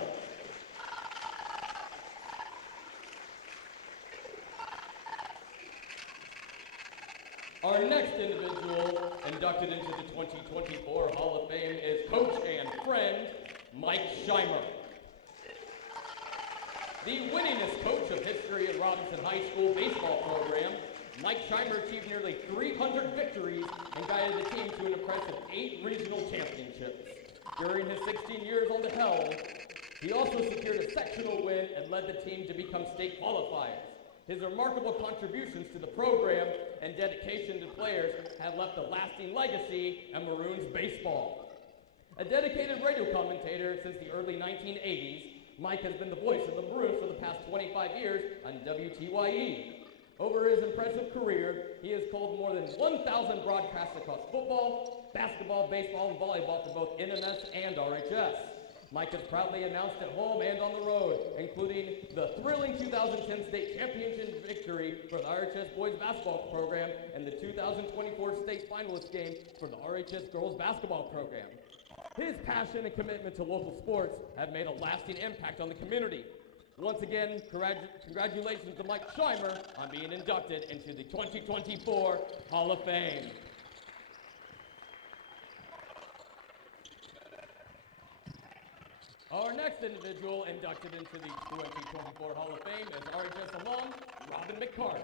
Our next individual inducted into the 2024 Hall of Fame is coach and friend, Mike Scheimer. The winningest coach of history in Robinson High School baseball program, Mike Scheimer achieved nearly 300 victories and guided the team to an impressive 8 regional championships. During his 16 years on the helm, he also secured a sectional win and led the team to become state qualifiers. His remarkable contributions to the program and dedication to players have left a lasting legacy in Maroons baseball. A dedicated radio commentator since the early 1980s, Mike has been the voice of the Maroons for the past 25 years on WTYE. Over his impressive career, he has called more than 1,000 broadcasts across football, basketball, baseball, and volleyball for both NMS and RHS. Mike has proudly announced at home and on the road, including the thrilling 2010 state championship victory for the RHS boys basketball program and the 2024 state finalist game for the RHS girls basketball program. His passion and commitment to local sports have made a lasting impact on the community. Once again, congratulations to Mike Scheimer on being inducted into the 2024 Hall of Fame. Our next individual inducted into the 2024 Hall of Fame is RHS alum Robin McCarter.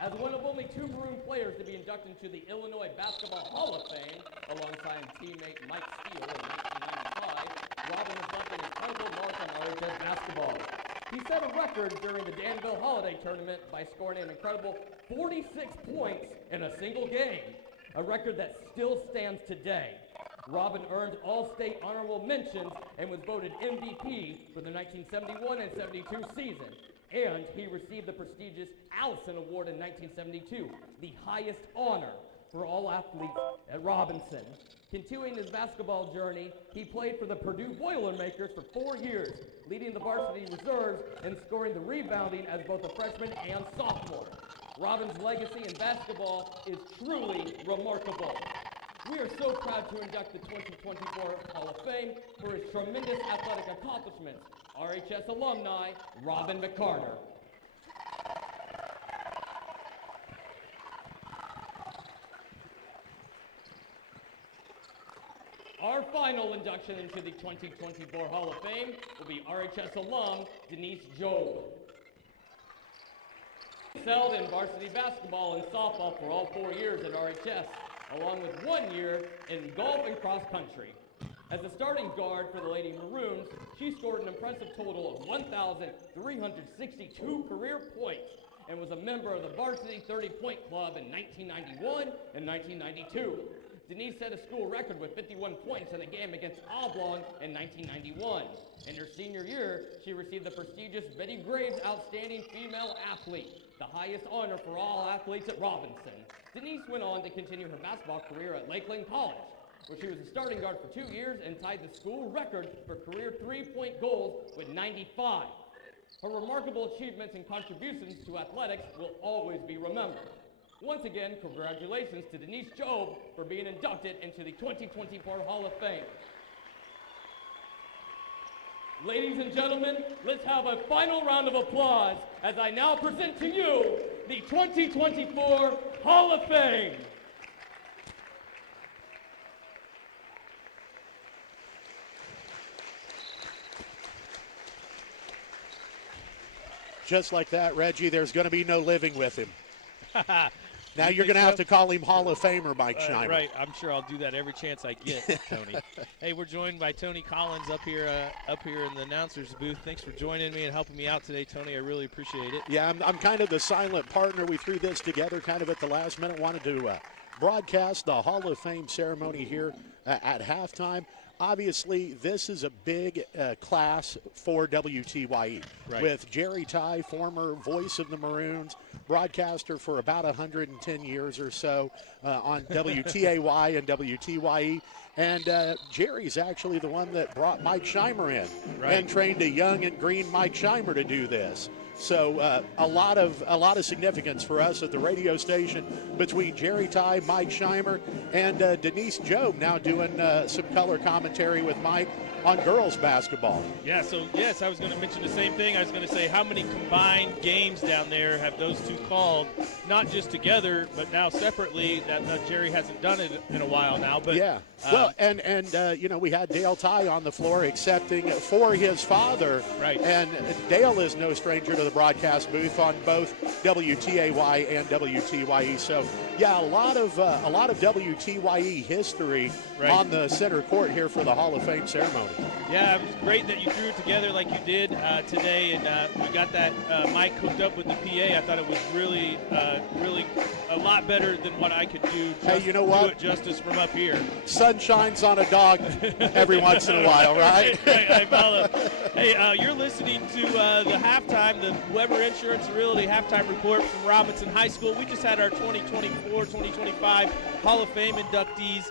As one of only 2 Maroon players to be inducted into the Illinois Basketball Hall of Fame, alongside teammate Mike Steele in 1995, Robin has left an incredible mark on RHS basketball. He set a record during the Danville Holiday Tournament by scoring an incredible 46 points in a single game, a record that still stands today. Robin earned All-State honorable mentions and was voted MVP for the 1971 and 72 season. And he received the prestigious Allison Award in 1972, the highest honor for all athletes at Robinson. Continuing his basketball journey, he played for the Purdue Boilermakers for 4 years, leading the varsity reserves and scoring the rebounding as both a freshman and sophomore. Robin's legacy in basketball is truly remarkable. We are so proud to induct the 2024 Hall of Fame for his tremendous athletic accomplishments. RHS alumni, Robin McCarter. Our final induction into the 2024 Hall of Fame will be RHS alum, Denise Job. Excelled in varsity basketball and softball for all 4 years at RHS, along with 1 year in golf and cross country. As a starting guard for the Lady Maroons, she scored an impressive total of 1,362 career points and was a member of the Varsity 30-point club in 1991 and 1992. Denise set a school record with 51 points in a game against Oblong in 1991. In her senior year, she received the prestigious Betty Graves Outstanding Female Athlete, the highest honor for all athletes at Robinson. Denise went on to continue her basketball career at Lakeland College, where she was a starting guard for 2 years and tied the school record for career three-point goals with 95. Her remarkable achievements and contributions to athletics will always be remembered. Once again, congratulations to Denise Job for being inducted into the 2024 Hall of Fame. Ladies and gentlemen, let's have a final round of applause as I now present to you the 2024 Hall of Fame. Just like that, Reggie, there's going to be no living with him. Now you're going to have to call him Hall of Famer Mike Scheimer. Right, I'm sure I'll do that every chance I get, Tony. Hey, we're joined by Tony Collins up here in the announcer's booth. Thanks for joining me and helping me out today, Tony. I really appreciate it. Yeah, I'm kind of the silent partner. We threw this together kind of at the last minute. Wanted to broadcast the Hall of Fame ceremony here at halftime. Obviously, this is a big class for WTYE. Right. With Jerry Ty, former voice of the Maroons, broadcaster for about 110 years or so on WTAY and WTYE. And Jerry's actually the one that brought Mike Scheimer in and trained a young and green Mike Scheimer to do this. So a lot of significance for us at the radio station between Jerry Ty, Mike Scheimer, and Denise Job now doing some color commentary with Mike. on girls basketball. Yeah, so yes, I was going to mention the same thing. I was going to say, how many combined games down there have those two called, not just together, but now separately? That Jerry hasn't done it in a while now. But yeah, well, and we had Dale Ty on the floor accepting for his father. Right. And Dale is no stranger to the broadcast booth on both WTAY and WTYE. So yeah, a lot of WTYE history on the center court here for the Hall of Fame ceremony. Yeah, it was great that you threw it together like you did today, and we got that mic hooked up with the PA. I thought it was really a lot better than what I could do. Hey, you know what? Do it justice from up here. Sun shines on a dog every once in a while, right? Right, I follow. Hey, you're listening to the halftime, the Weber Insurance Realty halftime report from Robinson High School. We just had our 2024-2025 Hall of Fame inductees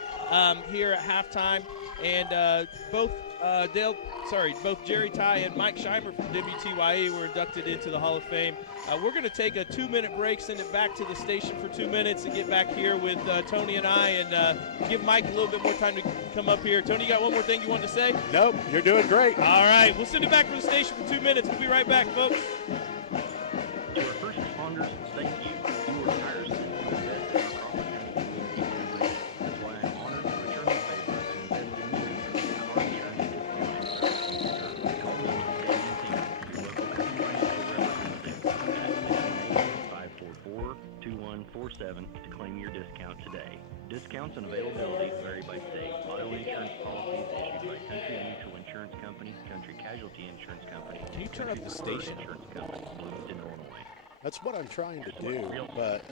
here at halftime, and both Jerry Ty and Mike Scheimer from WTYE were inducted into the Hall of Fame. We're going to take a 2-minute break, send it back to the station for 2 minutes, and get back here with Tony and I, and give Mike a little bit more time to come up here. Tony, you got one more thing you wanted to say? Nope, you're doing great. All right, we'll send it back to the station for 2 minutes. We'll be right back, folks. To our first responders, thank you. You were tireless. That's why I'm honored to return the favor and to claim your discount today. Discounts and availability vary by state. Auto insurance policies issued by Country Mutual Insurance Company, Country Casualty Insurance Company. Can you turn up the station? Insurance Company, Bloomington, Illinois. That's what I'm trying to do, but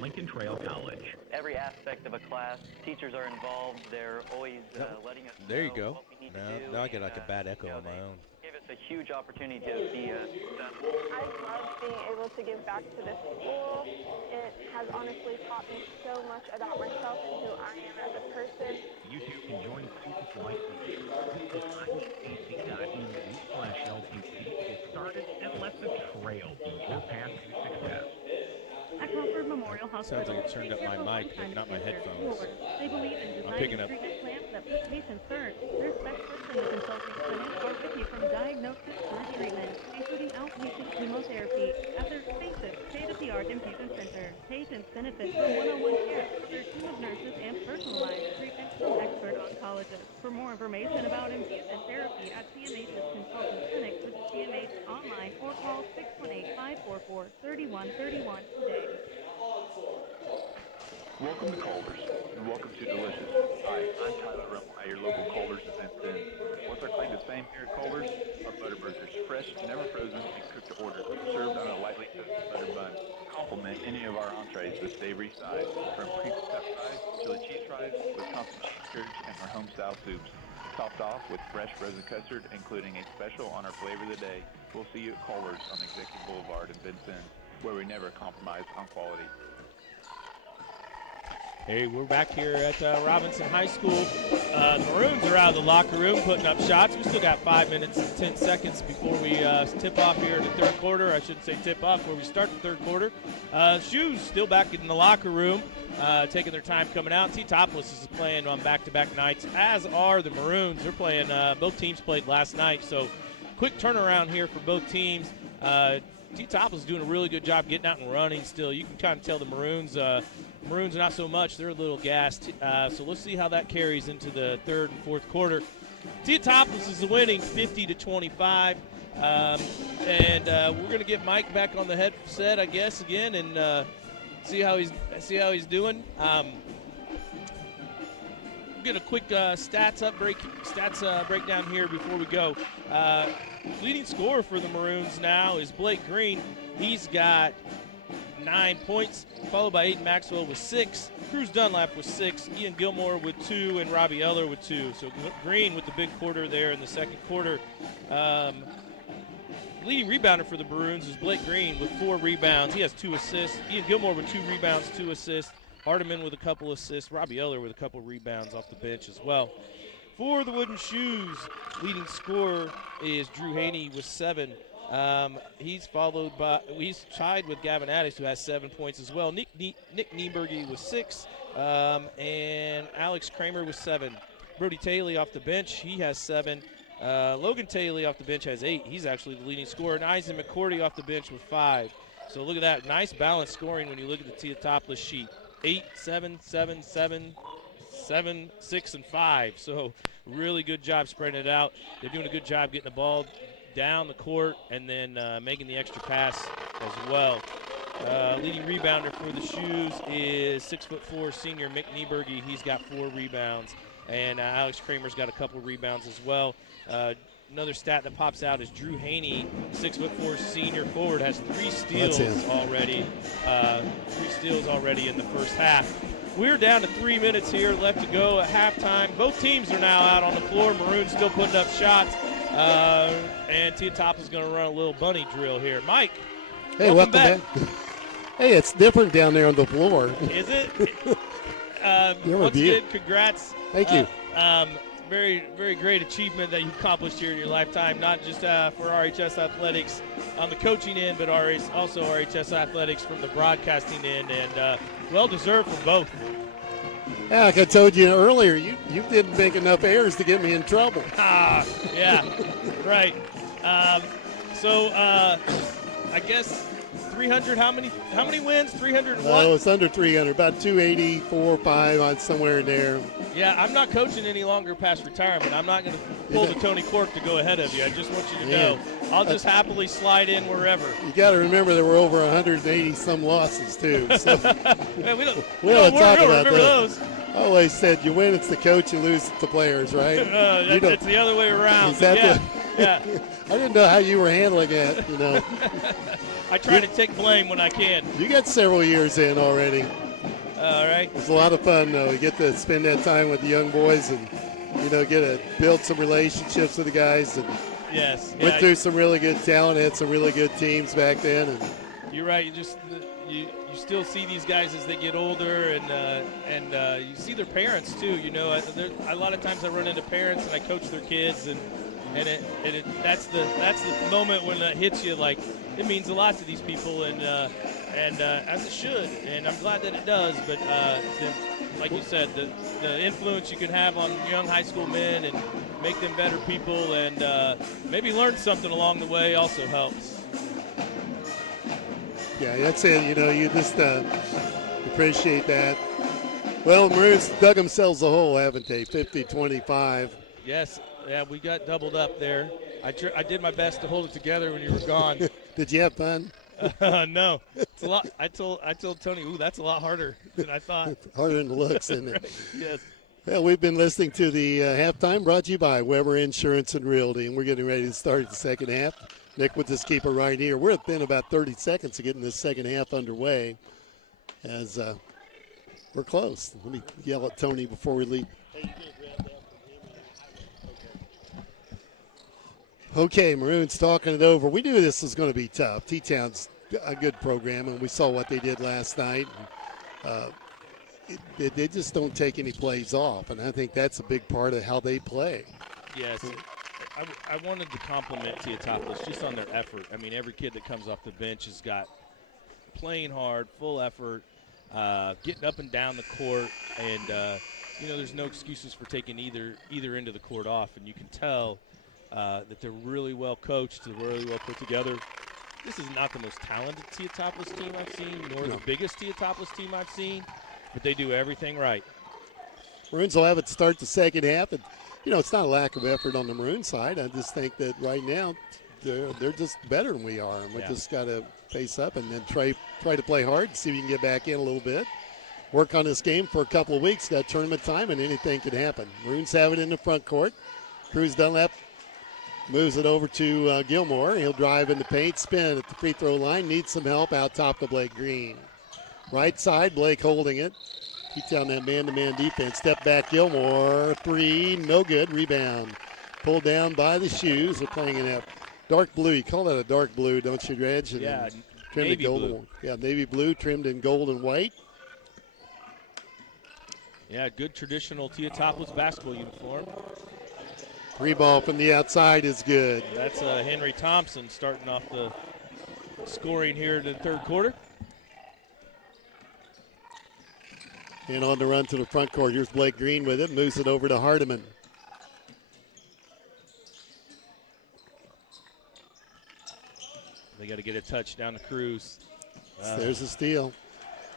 Lincoln Trail College. Every aspect of a class, teachers are involved. They're always letting us there you know go. what we need to do. Now I get like a bad echo on my own. Give us a huge opportunity to be successful. I love being able to give back to this school. It has honestly taught me so much about myself and who I am as a person. You too can join students like me. Visit IEC.edu/LPC to get started and let the trail be your path to success. At Crawford Memorial Hospital, Sounds like it turned up my mic, but not my headphones. They believe in I'm picking designing up. treatment plans that put patients first. Their specialists in the consulting clinic are with you from diagnosis through treatment, including outpatient chemotherapy at their spacious, state-of-the-art infusion center. Patients benefit from one-on-one care with their team of nurses and personalized treatment from expert oncologists. For more information about infusion therapy at CMH's consultant clinic, visit CMH online or call 618-544-3131 today. Welcome to Culver's, and welcome to Delicious. Hi, I'm Tyler Rummel at your local Culver's event then. What's our claim to fame here at Culver's? Our butter burgers, fresh, never frozen, and cooked to order, served on a lightly toasted butter bun. Complement any of our entrees with savory sides, from crinkle cut fries, chili cheese fries, Wisconsin cheese curds, and our home-style soups. Topped off with fresh frozen custard, including a special on our flavor of the day. We'll see you at Culver's on Executive Boulevard in Vincennes, where we never compromise on quality. Hey, we're back here at Robinson High School. The Maroons are out of the locker room putting up shots. We still got 5 minutes and 10 seconds before we tip off here in the third quarter. I shouldn't say tip off, where we start the third quarter. Shoes still back in the locker room, taking their time coming out. Teutopolis is playing on back-to-back nights, as are the Maroons. They're playing, both teams played last night, so quick turnaround here for both teams. Teutopolis is doing a really good job getting out and running still. You can kind of tell the Maroons not so much. They're a little gassed. So let's see how that carries into the third and fourth quarter. Teutopolis is winning 50-25. And we're going to get Mike back on the headset, I guess, again, and see how he's doing. We'll get a quick stats breakdown here before we go. Leading scorer for the Maroons now is Blake Green. He's got 9 points, followed by Aiden Maxwell with 6. Cruz Dunlap with 6. Ian Gilmore with 2, and Robbie Eller with 2. So Green with the big quarter there in the second quarter. Leading rebounder for the Maroons is Blake Green with 4 rebounds. He has 2 assists. Ian Gilmore with 2 rebounds, 2 assists. Hardiman with a couple assists. Robbie Eller with a couple rebounds off the bench as well. For the Wooden Shoes, leading scorer is Drew Haney with 7. He's tied with Gavin Addis, who has 7 points as well. Nick Nieberge with 6, and Alex Kramer with 7. Brody Taylor off the bench, he has 7. Logan Taylor off the bench has 8. He's actually the leading scorer. And Isaac McCourty off the bench with 5. So look at that. Nice balanced scoring when you look at the Teutopolis sheet. 8, 7, 7, 7, 7, 6, and 5. So really good job spreading it out. They're doing a good job getting the ball down the court and then making the extra pass as well. Leading rebounder for the Shoes is 6'4" senior Mick Nieberge. He's got 4 rebounds. And Alex Kramer's got a couple of as well. Another stat that pops out is Drew Haney, 6'4" senior forward, has 3 steals already. 3 steals already in the first half. We're down to 3 minutes here left to go at halftime. Both teams are now out on the floor. Maroons still putting up shots. And Teutopolis is going to run a little bunny drill here. Mike, hey, welcome back. Hey, it's different down there on the floor. Is it? Once again, congrats. Thank you. Very, very great achievement that you accomplished here in your lifetime, not just for RHS Athletics on the coaching end, but also RHS Athletics from the broadcasting end, and well-deserved for both. Yeah, like I told you earlier, you didn't make enough errors to get me in trouble. Yeah, right. I guess 300, how many wins? 301? No, it's under 300, about 284, 5, somewhere in there. Yeah, I'm not coaching any longer past retirement. I'm not going to pull the Tony Cork to go ahead of you. I just want you to know. I'll just happily slide in wherever. You got to remember there were over 180 some losses too. So yeah, we don't talk about those. I always said you win, it's the coach, you lose, it's the players, right? It's the other way around. Yeah. I didn't know how you were handling it, I try to take blame when I can. You got several years in already. All right. It's a lot of fun, though. You get to spend that time with the young boys and, get to build some relationships with the guys. And went through some really good talent, had some really good teams back then. And you're right. You still see these guys as they get older, and you see their parents too. A lot of times I run into parents and I coach their kids, and that's the moment when it hits you. Like, it means a lot to these people, and as it should. And I'm glad that it does. But like you said, the influence you can have on young high school men and make them better people, and maybe learn something along the way also helps. Yeah, that's it. You just appreciate that. Well, Maroons dug themselves a hole, haven't they? 50-25. Yes. Yeah, we got doubled up there. I did my best to hold it together when you were gone. Did you have fun? No. It's a lot. I told Tony, that's a lot harder than I thought. Harder than it looks, isn't it? Right. Yes. Well, we've been listening to the halftime brought to you by Weber Insurance and Realty, and we're getting ready to start the second half. Nick, we'll just keep it right here. We're within about 30 seconds of getting this second half underway as we're close. Let me yell at Tony before we leave. Okay, Maroons talking it over. We knew this was going to be tough. T-Town's a good program, and we saw what they did last night. They just don't take any plays off, and I think that's a big part of how they play. Yes. I wanted to compliment Teutopolis just on their effort. I mean, every kid that comes off the bench has got playing hard, full effort, getting up and down the court, and there's no excuses for taking either end of the court off, and you can tell that they're really well coached, they're really well put together. This is not the most talented Teutopolis team I've seen, nor the biggest Teutopolis team I've seen, but they do everything right. Maroons will have it start the second half, and it's not a lack of effort on the Maroon side. I just think that right now they're just better than we are, and we just got to face up and then try to play hard and see if you can get back in a little bit. Work on this game for a couple of weeks. Got tournament time, and anything can happen. Maroons have it in the front court. Cruz Dunlap moves it over to Gilmore. He'll drive in the paint, spin at the free throw line. Needs some help out top to Blake Green. Right side, Blake holding it. Keeps down that man-to-man defense. Step back, Gilmore. 3, no good. Rebound. Pulled down by the Shoes. They're playing in that dark blue. You call that a dark blue, don't you, Reg? Yeah, trimmed navy in gold. blue. Yeah, navy blue, trimmed in gold and white. Yeah, good traditional Teutopolis basketball uniform. Three ball from the outside is good. That's Henry Thompson starting off the scoring here in the third quarter. And on the run to the front court. Here's Blake Green with it. Moves it over to Hardiman. They got to get a touchdown to Cruz. There's a steal.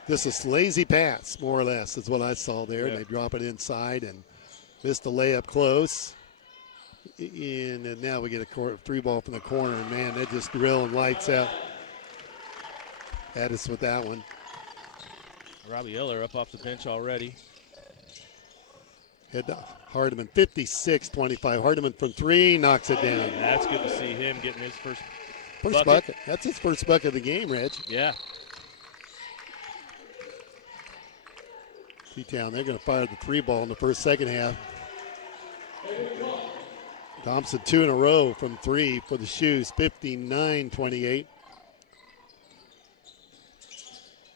This is lazy pass, more or less, is what I saw there. Yeah. And they drop it inside and missed a layup close. And now we get a three ball from the corner. And man, they just drilling lights out. Had us with that one. Robbie Eller up off the bench already. Head to Hardiman, 56-25. Hardiman from three, knocks it down. That's good to see him getting his first bucket. That's his first bucket of the game, Reg. Yeah. T-Town, they're going to fire the three ball in the second half. Thompson 2 in a row from three for the Shoes, 59-28.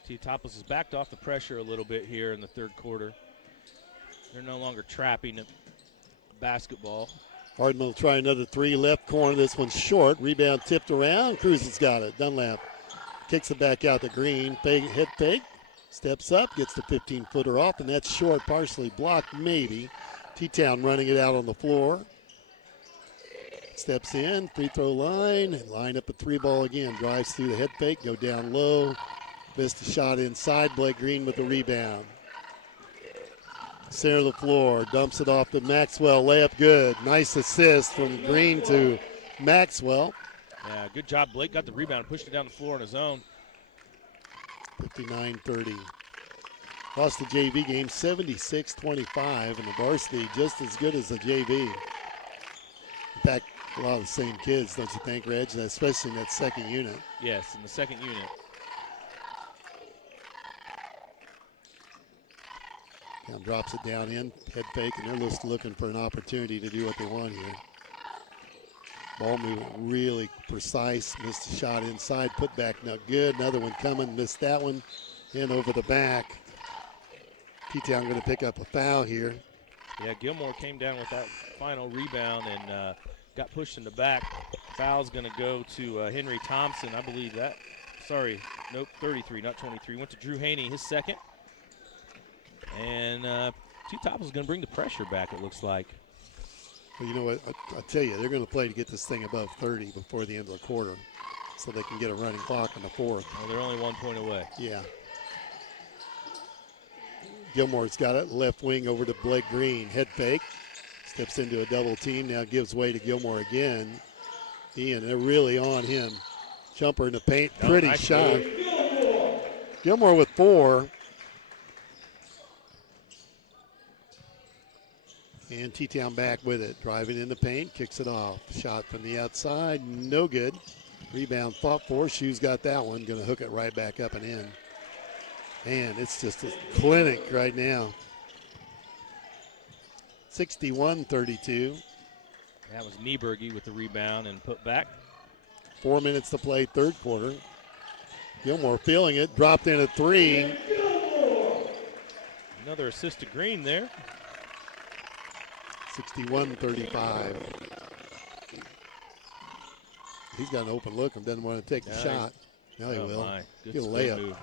Teutopolis has backed off the pressure a little bit here in the third quarter. They're no longer trapping the basketball. Hardman will try another three, left corner. This one's short. Rebound tipped around. Cruz has got it. Dunlap kicks it back out to Green. Head fake. Steps up, gets the 15-footer off, and that's short, partially blocked, maybe. T-Town running it out on the floor. Steps in, free throw line, and line up a three ball again. Drives through the head fake, go down low. Missed a shot inside. Blake Green with the rebound. Center of the floor, dumps it off to Maxwell. Layup good. Nice assist from Green to Maxwell. Yeah, good job. Blake got the rebound, pushed it down the floor on his own. 59-30. Lost the JV game 76-25, and the varsity just as good as the JV. In fact, a lot of the same kids, don't you think, Reg? Especially in that second unit. Yes, in the second unit. Down drops it down in, head fake, and they're just looking for an opportunity to do what they want here. Ball movement really precise. Missed a shot inside. Put back not good. Another one coming. Missed that one. In over the back. T-Town going to pick up a foul here. Yeah, Gilmore came down with that final rebound and got pushed in the back. Foul's going to go to Henry Thompson. I believe that. Sorry. Nope, 33, not 23. Went to Drew Haney, his second. And Teutopolis is going to bring the pressure back, it looks like. Well, you know what? I'll tell you, they're going to play to get this thing above 30 before the end of the quarter so they can get a running clock in the fourth. Well, they're only 1 point away. Yeah. Gilmore's got it. Left wing over to Blake Green. Head fake. Steps into a double team. Now gives way to Gilmore again. Ian, they're really on him. Jumper in the paint. Pretty nice shot. move. Gilmore with 4. And T-Town back with it. Driving in the paint, kicks it off. Shot from the outside, no good. Rebound fought for. Shoes got that one. Going to hook it right back up and in. Man, it's just a clinic right now. 61-32. That was Nieberge with the rebound and put back. 4 minutes to play, third quarter. Gilmore feeling it. Dropped in a three. Another assist to Green there. 61-35. He's got an open look and doesn't want to take the shot. Now he will. Good Get a layup. move.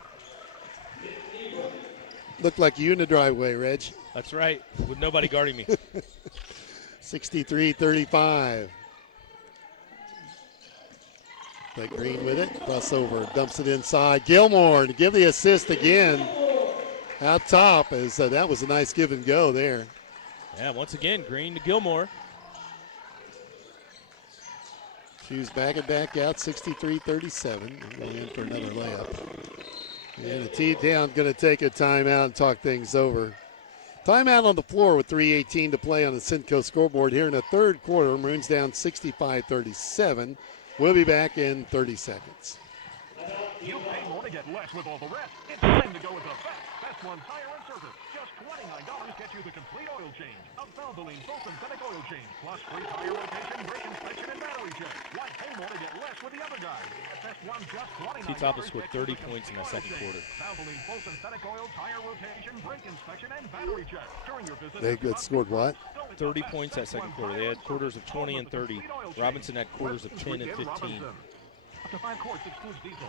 Looked like you in the driveway, Reg. That's right, with nobody guarding me. 63-35. Blake Green with it. Crossover. Dumps it inside. Gilmore to give the assist again. Out top. As that was a nice give and go there. Yeah, once again, Green to Gilmore. Shoes back and back out, 63-37. Going in for another layup. And the T-Town going to take a timeout and talk things over. Timeout on the floor with 3:18 to play on the Cinco scoreboard here in the third quarter. Maroons down 65-37. We'll be back in 30 seconds. You pay more to get less with all the rest. It's time to go with the best one tire and service. Just $29 gets you the complete oil change. A Valvoline full synthetic oil change, plus free tire rotation, brake inspection, and battery check. Why pay more to get less with the other guy? Best one, just $29. Teutopolis scored 30 points in the second quarter. Valvoline full synthetic oil, tire rotation, brake inspection, and battery check. During your visit, They scored what? 30 points that second quarter. They had quarters of 20 and 30. Robinson had quarters of 10 and 15. Up to 5 quarts excludes diesel.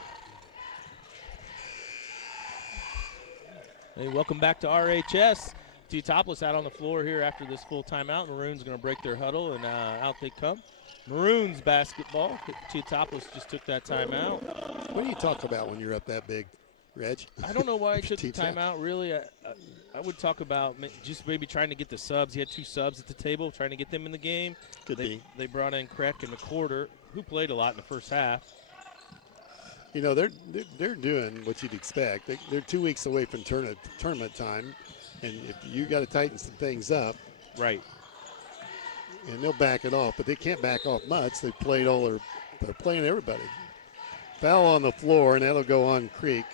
Hey, welcome back to RHS. Teutopolis out on the floor here after this full timeout. Maroons going to break their huddle, and out they come. Maroons basketball. Teutopolis just took that timeout. What do you talk about when you're up that big, Reg? I don't know why he took the timeout, really. I would talk about just maybe trying to get the subs. He had 2 subs at the table, trying to get them in the game. Could be. They brought in Kreck and McCorder, who played a lot in the first half. You know, they're doing what you'd expect. They're 2 weeks away from tournament time, and if you got to tighten some things up. Right. And they'll back it off, but they can't back off much. They've played they're playing everybody. Foul on the floor, and that'll go on Creek.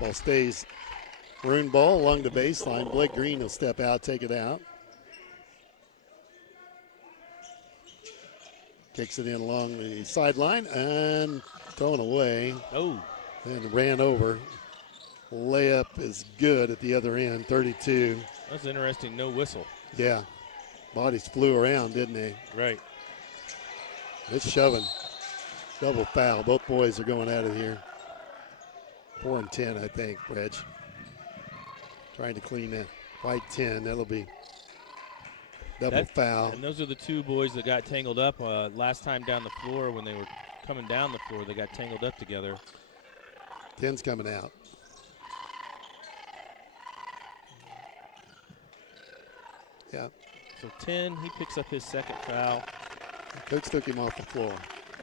Ball stays Maroon ball along the baseline. Blake Green will step out, take it out. Kicks it in along the sideline and thrown away. Oh. And ran over. Layup is good at the other end, 32. That's interesting, no whistle. Yeah. Bodies flew around, didn't they? Right. It's shoving. Double foul. Both boys are going out of here. 4 and 10, I think, Reg. Trying to clean that white 10. That'll be double foul. And those are the 2 boys that got tangled up last time down the floor. When they were coming down the floor, they got tangled up together. 10's coming out. Yeah. So 10, he picks up his second foul. Coach took him off the floor.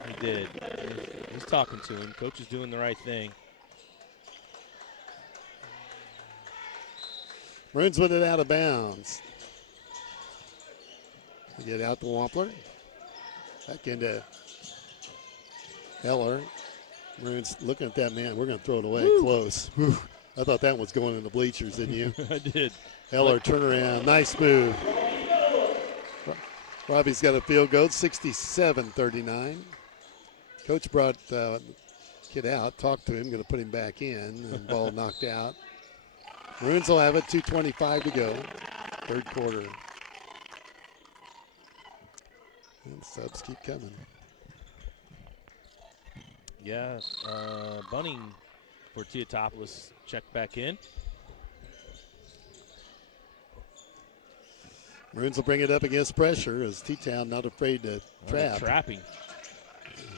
He did. He's talking to him. Coach is doing the right thing. Maroons with it out of bounds. They get out to Wampler. Back into Heller. Maroons looking at that man. We're going to throw it away. Woo. Close. Whew. I thought that was going in the bleachers, didn't you? I did. Heller turnaround. Nice move. Robbie's got a field goal, 67-39. Coach brought kid out, talked to him, going to put him back in, and ball knocked out. Maroons will have it, 2:25 to go, third quarter. And subs keep coming. Yeah, Bunning for Teutopolis checked back in. Maroons will bring it up against pressure as T-Town not afraid to trap. Trapping.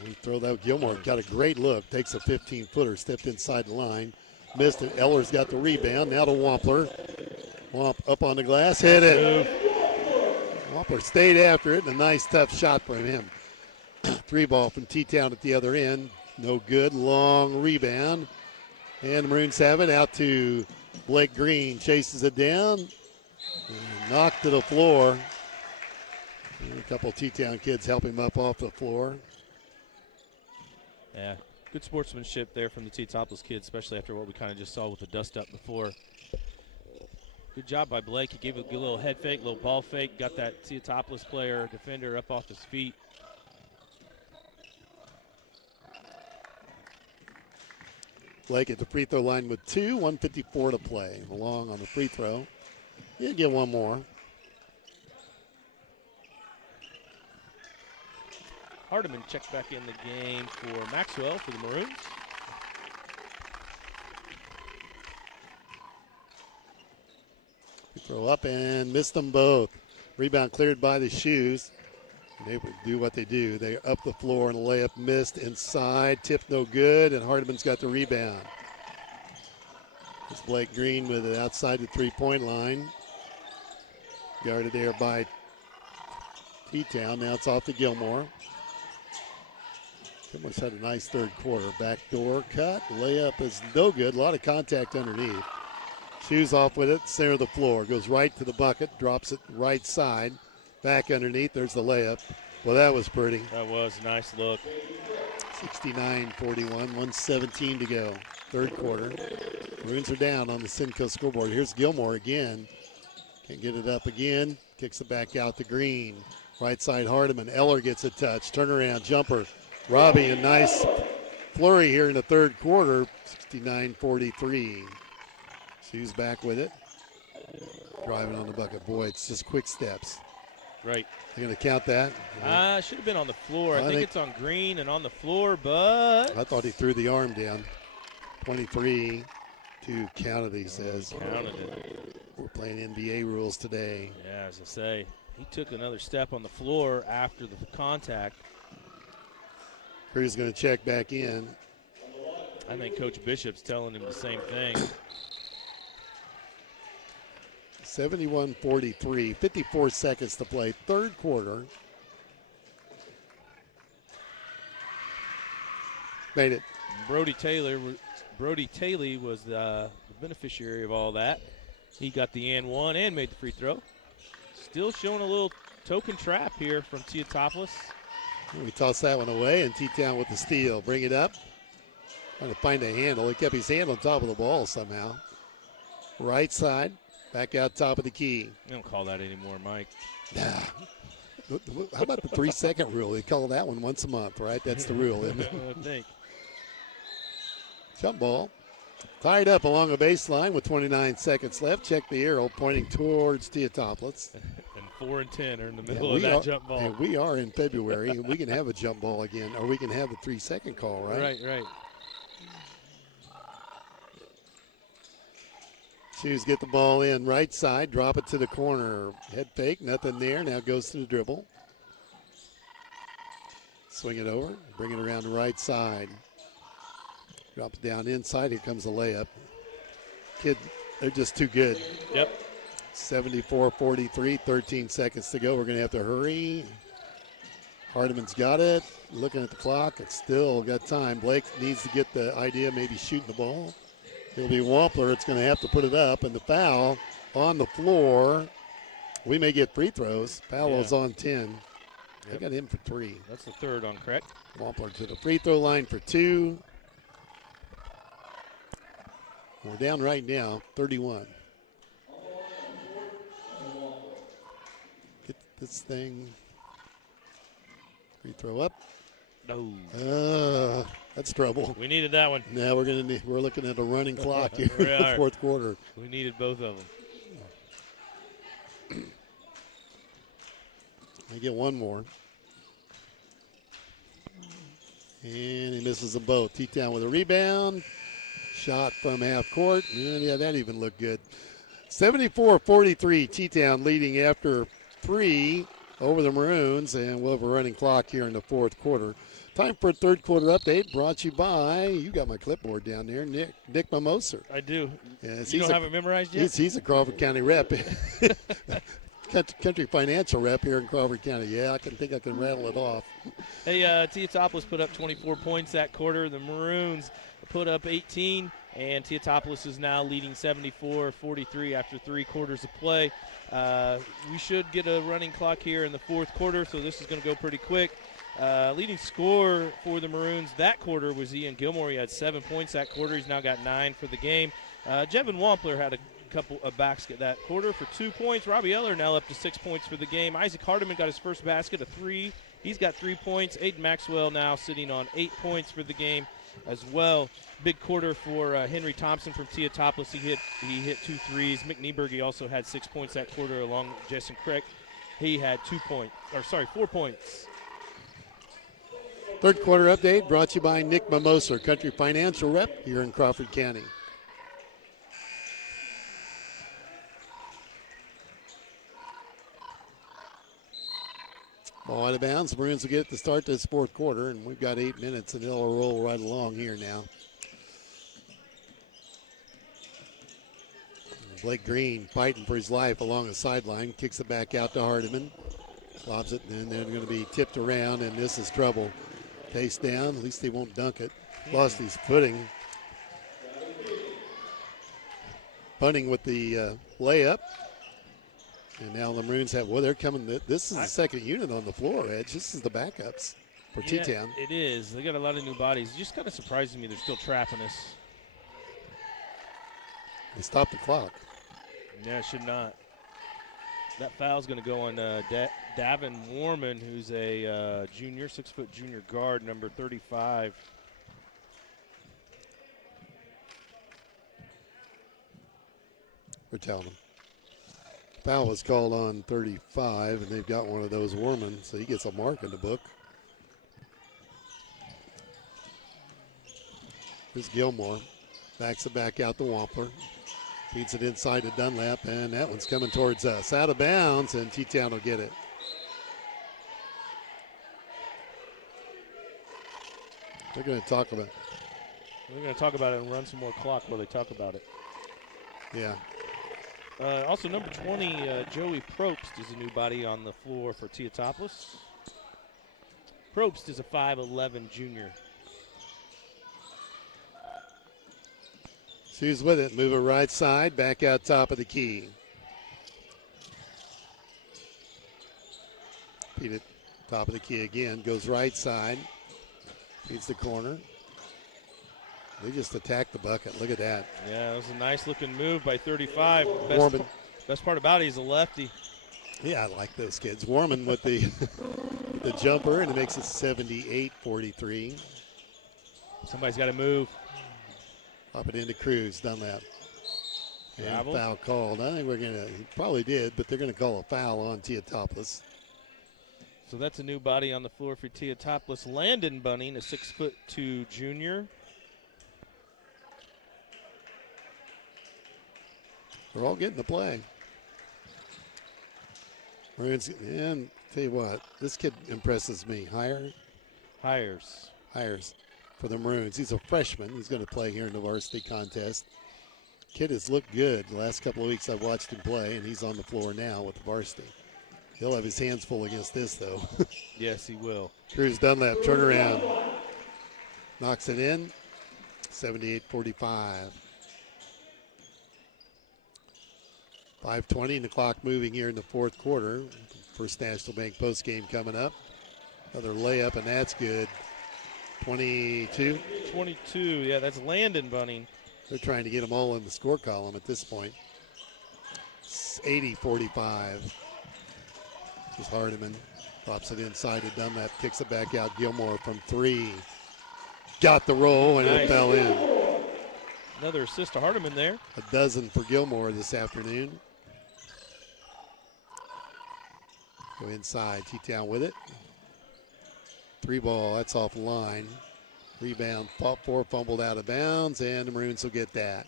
We throw that. Gilmore got a great look. Takes a 15-footer, stepped inside the line. Missed it. Eller's got the rebound. Now to Wampler. Wamp up on the glass. Hit it. Wampler stayed after it. And a nice, tough shot from him. 3 ball from T-Town at the other end. No good. Long rebound. And the Maroons have it out to Blake Green. Chases it down. And knocked to the floor. And a couple of T-Town kids help him up off the floor. Yeah, good sportsmanship there from the Teutopolis kids, especially after what we kind of just saw with the dust-up before. Good job by Blake. He gave a good little head fake, little ball fake, got that Teutopolis player, defender, up off his feet. Blake at the free throw line with 2, 1:54 to play. Long on the free throw. He'll get one more. Hardiman checked back in the game for Maxwell for the Maroons. Throw up and missed them both. Rebound cleared by the Shoes. They would do what they do. They're up the floor and a layup missed inside. Tip no good, and Hardiman's got the rebound. It's Blake Green with it outside the three-point line. Guarded there by T-Town. Now it's off to Gilmore. Gilmore's had a nice third quarter. Backdoor cut. Layup is no good. A lot of contact underneath. Shoes off with it. Center of the floor. Goes right to the bucket. Drops it right side. Back underneath. There's the layup. Well, that was pretty. That was a nice look. 69-41. 1:17 to go. Third quarter. Maroons are down on the Simcoe scoreboard. Here's Gilmore again. Can't get it up again. Kicks it back out to Green. Right side Hardiman. Eller gets a touch. Turnaround jumper. Robbie, a nice flurry here in the third quarter. 69-43. Shoes back with it. Driving on the bucket. Boy, it's just quick steps. Right. They're going to count that? Should have been on the floor. I think it's on Green and on the floor, but I thought he threw the arm down. 23 to count it, he says. Counted it. We're playing NBA rules today. Yeah, as I say, he took another step on the floor after the contact. Crew's going to check back in. I think Coach Bishop's telling him the same thing. 71-43, 54 seconds to play, third quarter. Made it. Brody Taylor was the beneficiary of all that. He got the and one and made the free throw. Still showing a little token trap here from Teutopolis. We toss that one away, and T-Town with the steal. Bring it up. Trying to find a handle. He kept his hand on top of the ball somehow. Right side, back out top of the key. They don't call that anymore, Mike. Nah. How about the 3-second rule? They call that one once a month, right? That's the rule, isn't it? I think. Jump ball. Tied up along the baseline with 29 seconds left. Check the arrow pointing towards Teutopolis. And 4 and 10 are in the middle of that jump ball. And we are in February, and we can have a jump ball again, or we can have the 3-second call, right? Right. Shoes get the ball in right side, drop it to the corner. Head fake, nothing there. Now goes to the dribble. Swing it over, bring it around the right side. Drop it down inside. Here comes the layup. Kid, they're just too good. Yep. 74-43, 13 seconds to go. We're going to have to hurry. Hardiman's got it. Looking at the clock. It's still got time. Blake needs to get the idea, maybe shooting the ball. It'll be Wampler. It's going to have to put it up. And the foul on the floor. We may get free throws. Paolo's on 10. They got him for 3. That's the third on correct. Wampler to the free throw line for 2. We're down right now, 31. Get this thing. Free throw up. No. That's trouble. We needed that one. Now we're looking at a running clock here in the fourth quarter. We needed both of them. I get one more. And he misses them both. T-Town with a rebound. Shot from half court. Yeah, that even looked good. 74-43, T-Town leading after 3 over the Maroons, and we'll have a running clock here in the fourth quarter. Time for a third quarter update brought to you by, you got my clipboard down there, Nick Mimoser. I do. Yes, you don't have it memorized yet? He's a Crawford County rep. Country Financial rep here in Crawford County. Yeah, I think I can rattle it off. Hey, Teutopolis put up 24 points that quarter. The Maroons put up 18, and Teutopolis is now leading 74-43 after 3 quarters of play. We should get a running clock here in the fourth quarter, so this is going to go pretty quick. Leading scorer for the Maroons that quarter was Ian Gilmore. He had 7 points that quarter. He's now got 9 for the game. Jevin Wampler had a couple of basket that quarter for 2 points. Robbie Eller now up to 6 points for the game. Isaac Hardiman got his first basket, a 3. He's got 3 points. Aiden Maxwell now sitting on 8 points for the game as well. Big quarter for Henry Thompson from Teutopolis. He hit 2 threes. Mick Nieberg also had 6 points that quarter along with Jason Crick. He had 4 points. Third quarter update brought to you by Nick Mimoser, Country Financial rep here in Crawford County. Ball out of bounds. Maroons will get it to start this fourth quarter, and we've got 8 minutes, and they'll roll right along here now. Blake Green fighting for his life along the sideline. Kicks it back out to Hardiman. Lobs it, and they're going to be tipped around, and this is trouble. Pace down. At least they won't dunk it. Lost his footing. Punting with the layup. And now the Maroons have, they're coming. This is the second unit on the floor, Edge. This is the backups for T-Town. It is. They got a lot of new bodies. It just kind of surprises me they're still trapping us. They stopped the clock. Yeah, it should not. That foul's going to go on Davin Warman, who's a junior, 6-foot junior guard, number 35. We're telling them. Foul was called on 35, and they've got one of those Warman, so he gets a mark in the book. Here's Gilmore. Backs it back out to Wampler. Feeds it inside to Dunlap, and that one's coming towards us. Out of bounds, and T-Town will get it. They're going to talk about it. We're going to talk about it and run some more clock while they talk about it. Yeah. Also, number 20, Joey Probst is a new body on the floor for Teutopolis. Probst is a 5'11 junior. Sue's with it. Move it right side. Back out top of the key. Feed it top of the key again. Goes right side. Feeds the corner. They just attacked the bucket. Look at that. Yeah, it was a nice-looking move by 35. Best part about it, he's a lefty. Yeah, I like those kids. Warman with the the jumper, and it makes it 78-43. Somebody's got to move. Up it into Cruz, Dunlap. And Travel. foul called. I think he probably did, but they're going to call a foul on Teutopolis. So that's a new body on the floor for Teutopolis. Landon Bunning, a 6'2" junior. They're all getting to play. Maroons, and tell you what, this kid impresses me. Hires for the Maroons. He's a freshman. He's going to play here in the varsity contest. Kid has looked good. The last couple of weeks I've watched him play, and he's on the floor now with the varsity. He'll have his hands full against this, though. Yes, he will. Cruz Dunlap, turnaround. Knocks it in. 78-45. 5:20 and the clock moving here in the fourth quarter. First National Bank post game coming up. Another layup, and that's good. 22. 22, yeah, that's Landon Bunning. They're trying to get them all in the score column at this point. It's 80-45. This is Hardiman. Drops it inside to Dunlap. Kicks it back out. Gilmore from three. Got the roll, and Nice. it fell in. Another assist to Hardiman there. A dozen for Gilmore this afternoon. Go inside. T-Town with it. Three ball. That's off the line. Rebound. Four fumbled out of bounds, and the Maroons will get that.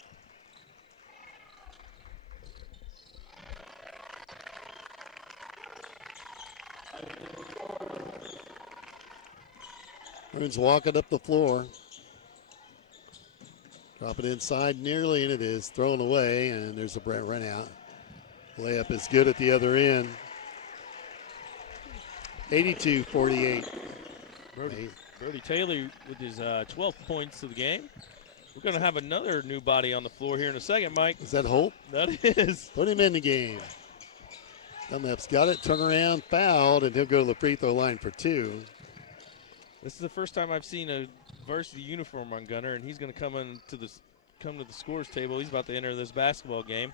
Maroons walking up the floor. Drop it inside nearly, and it is thrown away, and there's a run out. Layup is good at the other end. 82-48. Brody Taylor with his 12 points of the game. We're going to have another new body on the floor here in a second, Mike. Is that Holt? That is. Put him in the game. Dunlap's got it, turn around, fouled, and he'll go to the free throw line for two. This is the first time I've seen a varsity uniform on Gunner, and he's going to come to the scores table. He's about to enter this basketball game.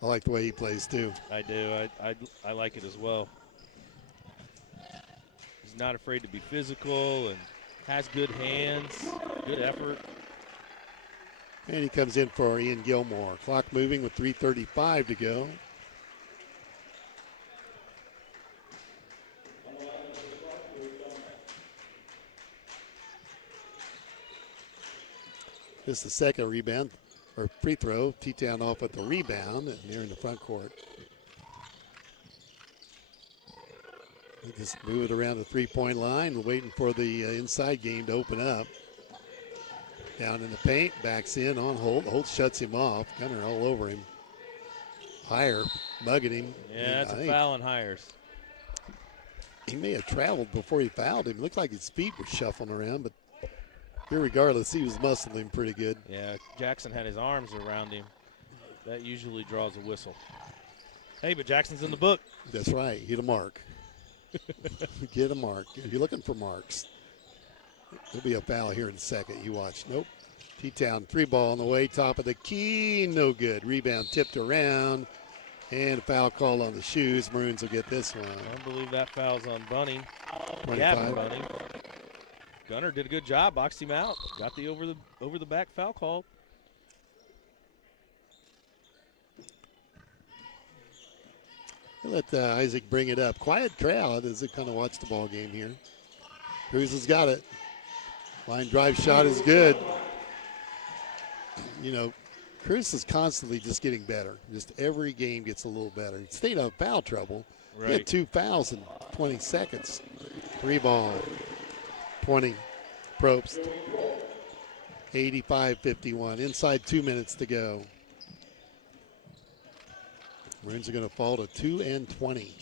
I like the way he plays, too. I do. I like it as well. He's not afraid to be physical and has good hands, good effort. And he comes in for Ian Gilmore. Clock moving with 3:35 to go. This is the second rebound, or free throw. T-Town off with the rebound, and they're in the front court. They just move it around the three-point line, waiting for the inside game to open up. Down in the paint, backs in on Holt. Holt shuts him off. Gunner all over him. Higher, mugging him. Yeah, that's a foul on Hires. He may have traveled before he fouled him. Looked like his feet were shuffling around, but irregardless, he was muscling him pretty good. Yeah, Jackson had his arms around him. That usually draws a whistle. Hey, but Jackson's in the book. That's right. Get a mark. Get a mark. If you're looking for marks, there'll be a foul here in a second. You watch. Nope. T-Town three ball on the way. Top of the key. No good. Rebound tipped around. And a foul call on the shoes. Maroons will get this one. I believe that foul's on Bunning. 25. Gavin Bunning. Gunner did a good job. Boxed him out. Got the over the back foul call. Let Isaac bring it up. Quiet crowd as they kind of watch the ball game here. Cruz has got it. Line drive shot is good. you know, Chris is constantly just getting better. Just every game gets a little better. He stayed out of foul trouble. Right. He had 2 fouls in 20 seconds. 3 ball, 20. Probst. 85-51. Inside 2 minutes to go. Maroons are going to fall to 2 and 20.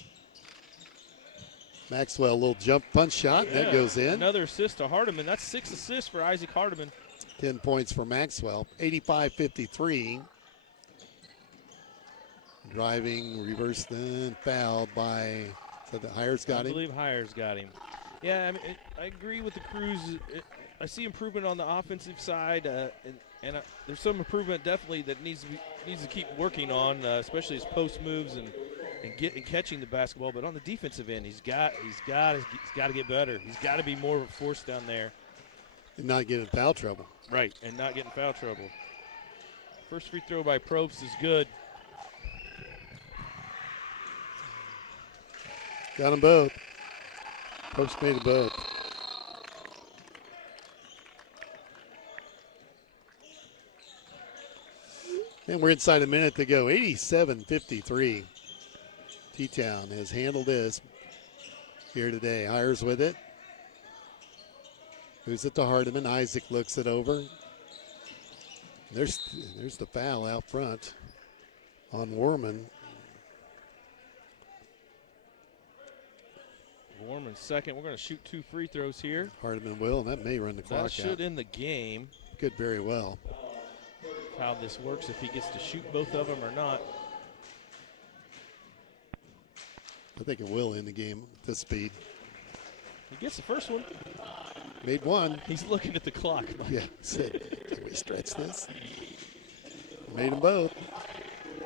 Maxwell, a little jump punch shot. That goes in. Another assist to Hardiman. That's 6 assists for Isaac Hardiman. 10 points for Maxwell. 85-53. Driving, reversed, then fouled by, is that the Hires got him? I believe Hires got him. Yeah, I mean, I agree with the Crews. I see improvement on the offensive side, and there's some improvement definitely that needs to keep working on, especially his post moves and catching the basketball. But on the defensive end, he's got to get better. He's got to be more of a force down there. And not get in foul trouble. Right, and not get in foul trouble. First free throw by Probst is good. Got them both. Probst made them both. And we're inside a minute to go. 87-53. T-Town has handled this here today. Hires with it. Moves it to Hardiman. Isaac looks it over. There's the foul out front on Warman. Warman's second. We're going to shoot 2 free throws here. Hardiman will, and that may run the clock out. That should end the game. Could very well. How this works, if he gets to shoot both of them or not. I think it will end the game at this speed. He gets the first one. Made one. He's looking at the clock. Yeah, said, can we stretch this? Made them both.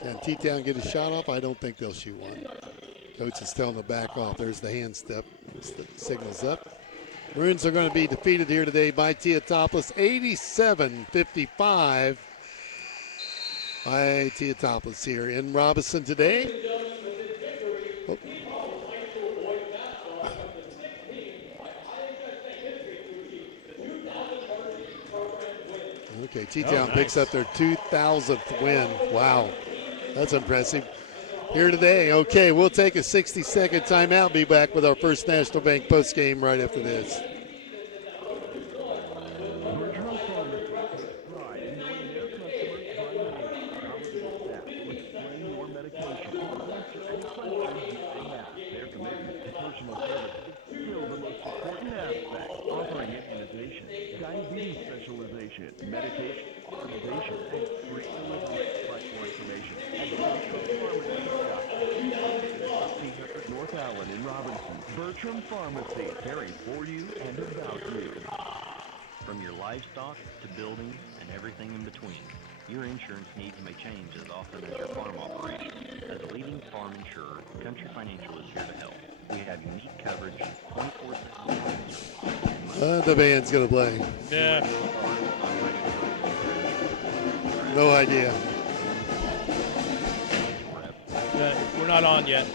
Can T-Town get a shot off? I don't think they'll shoot one. Coach is telling them to back off. There's the hand step. Signals up. Maroons are going to be defeated here today by Teutopolis, 87-55 by Teutopolis here in Robinson today. Oh. Okay, T-Town picks up their 2,000th win. Wow, that's impressive. Here today. Okay, we'll take a 60-second timeout. Be back with our First National Bank post game right after this. Diabetes specialization, medication, organization, and free delivery. Find more information at North Allen in Robinson. Bertram Pharmacy, caring for you and about you. From your livestock to buildings and everything in between, your insurance needs may change as often as your farm operation. As a leading farm insurer, Country Financial is here to help. We have unique coverage, 24/7. The band's going to play. Yeah. No idea. We're not on yet.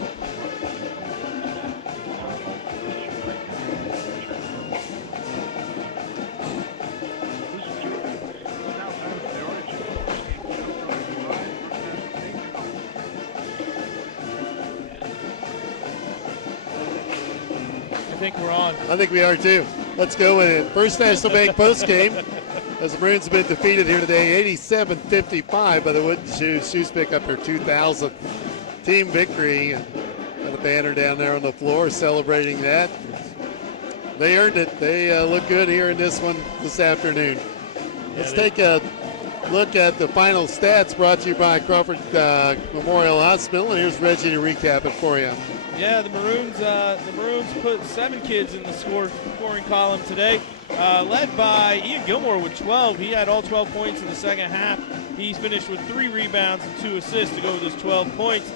I think we're on. I think we are too. Let's go with it. First National Bank post game as the Maroons have been defeated here today, 87-55 by the Wooden Shoes. Shoes pick up their 2,000th team victory. Got a banner down there on the floor celebrating that. They earned it. They look good here in this one this afternoon. Let's take a look at the final stats brought to you by Crawford Memorial Hospital. And here's Reggie to recap it for you. Yeah, the Maroons put 7 kids in the scoring column today, led by Ian Gilmore with 12. He had all 12 points in the second half. He finished with 3 rebounds and 2 assists to go with his 12 points.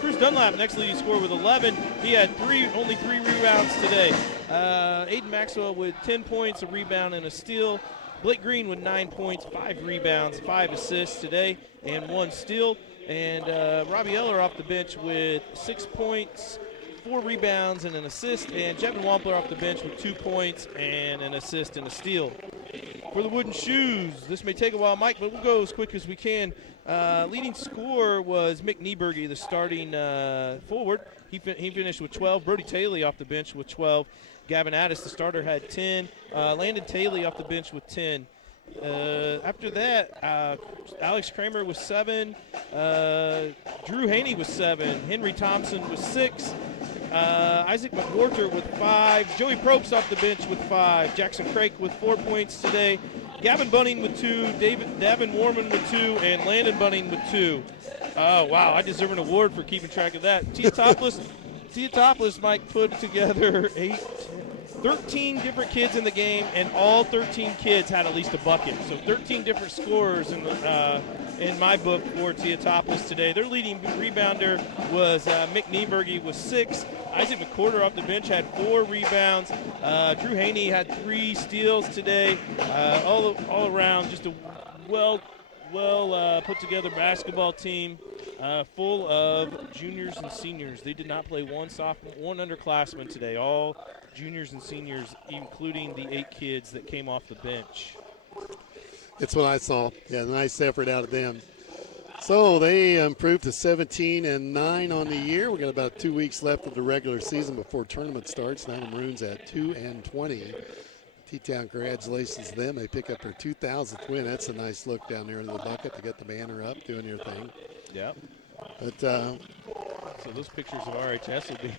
Cruz Dunlap next leading scorer with 11. He had only 3 rebounds today. Aiden Maxwell with 10 points, a rebound, and a steal. Blake Green with 9 points, 5 rebounds, 5 assists today, and 1 steal. And Robbie Eller off the bench with 6 points, 4 rebounds, and an assist. And Jevin Wampler off the bench with 2 points and an assist and a steal. for the Wooden Shoes. This may take a while, Mike, but we'll go as quick as we can. Leading scorer was Mick Nieberge, the starting forward. He finished with 12. Brody Taylor off the bench with 12. Gavin Addis, the starter, had 10. Landon Taylor off the bench with 10. After that, Alex Kramer was 7. Drew Haney was 7. Henry Thompson was 6. Isaac McWhorter with 5. Joey Probst off the bench with 5. Jackson Craik with 4 points today. Gavin Bunning with 2. Davin Warman with 2. And Landon Bunning with 2. Oh, wow. I deserve an award for keeping track of that. Teutopolis, Mike, put together 13 different kids in the game, and all 13 kids had at least a bucket. So 13 different scorers in my book for Teutopolis today. Their leading rebounder was Mick Nieberge with 6. Isaac McWhorter off the bench had 4 rebounds. Drew Haney had 3 steals today. All around, just a well put together basketball team. Full of juniors and seniors. They did not play one underclassman today. All juniors and seniors, including the 8 kids that came off the bench. That's what I saw. Yeah, nice effort out of them. So they improved to 17-9 on the year. We got about 2 weeks left of the regular season before tournament starts. Now the Maroons at 2-20. T-Town, congratulations to them. They pick up their 2,000th win. That's a nice look down there in the bucket to get the banner up, doing your thing. Yep. But so those pictures of RHS will be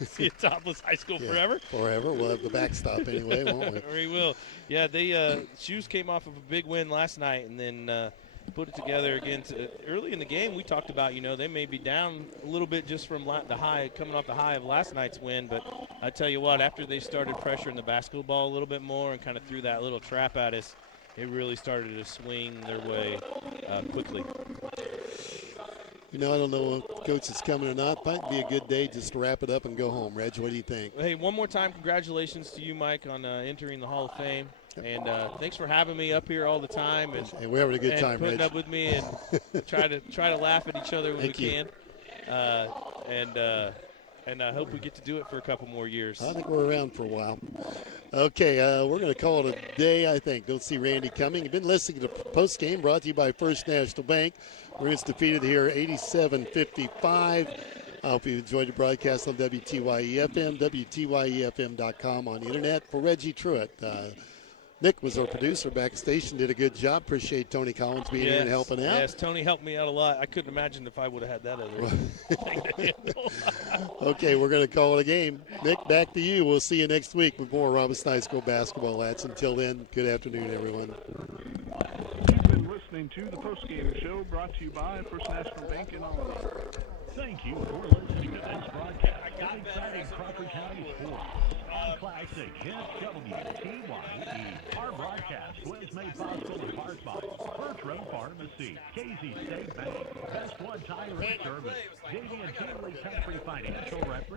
Teutopolis High School forever. Forever. We'll have the backstop anyway, won't we? We will. Yeah, they Shoes came off of a big win last night, and then put it together again. Early in the game, we talked about, they may be down a little bit just from coming off the high of last night's win. But I tell you what, after they started pressuring the basketball a little bit more and kind of threw that little trap at us, it really started to swing their way quickly. I don't know if Coach is coming or not. Might be a good day just to wrap it up and go home. Reg, what do you think? Hey, one more time, congratulations to you, Mike, on entering the Hall of Fame. And thanks for having me up here all the time. And we're having a good time, putting Reg. up with me and try to laugh at each other when we can. And I hope we get to do it for a couple more years. I think we're around for a while. Okay, we're going to call it a day, I think. Don't see Randy coming. You've been listening to Post Game, brought to you by First National Bank. Maroons defeated here 87-55. I hope you enjoyed the broadcast on WTYE FM, WTYEFM.com on the internet. For Reggie Truitt, Nick was our producer backstage and did a good job. Appreciate Tony Collins being here and helping out. Yes, Tony helped me out a lot. I couldn't imagine if I would have had that other thing to handle. Okay, we're going to call it a game. Nick, back to you. We'll see you next week with more Robinson High School basketball, lads. Until then, good afternoon, everyone. You've been listening to the postgame show brought to you by First National Bank in Oliver. Thank you for listening to this broadcast of exciting Crawford County sports on Classic Hit WTYE. Our broadcast was made possible in part by Bertram Pharmacy, Casey State Bank, Best One Tire and Service, Davy and Kinley Country Financial Representative.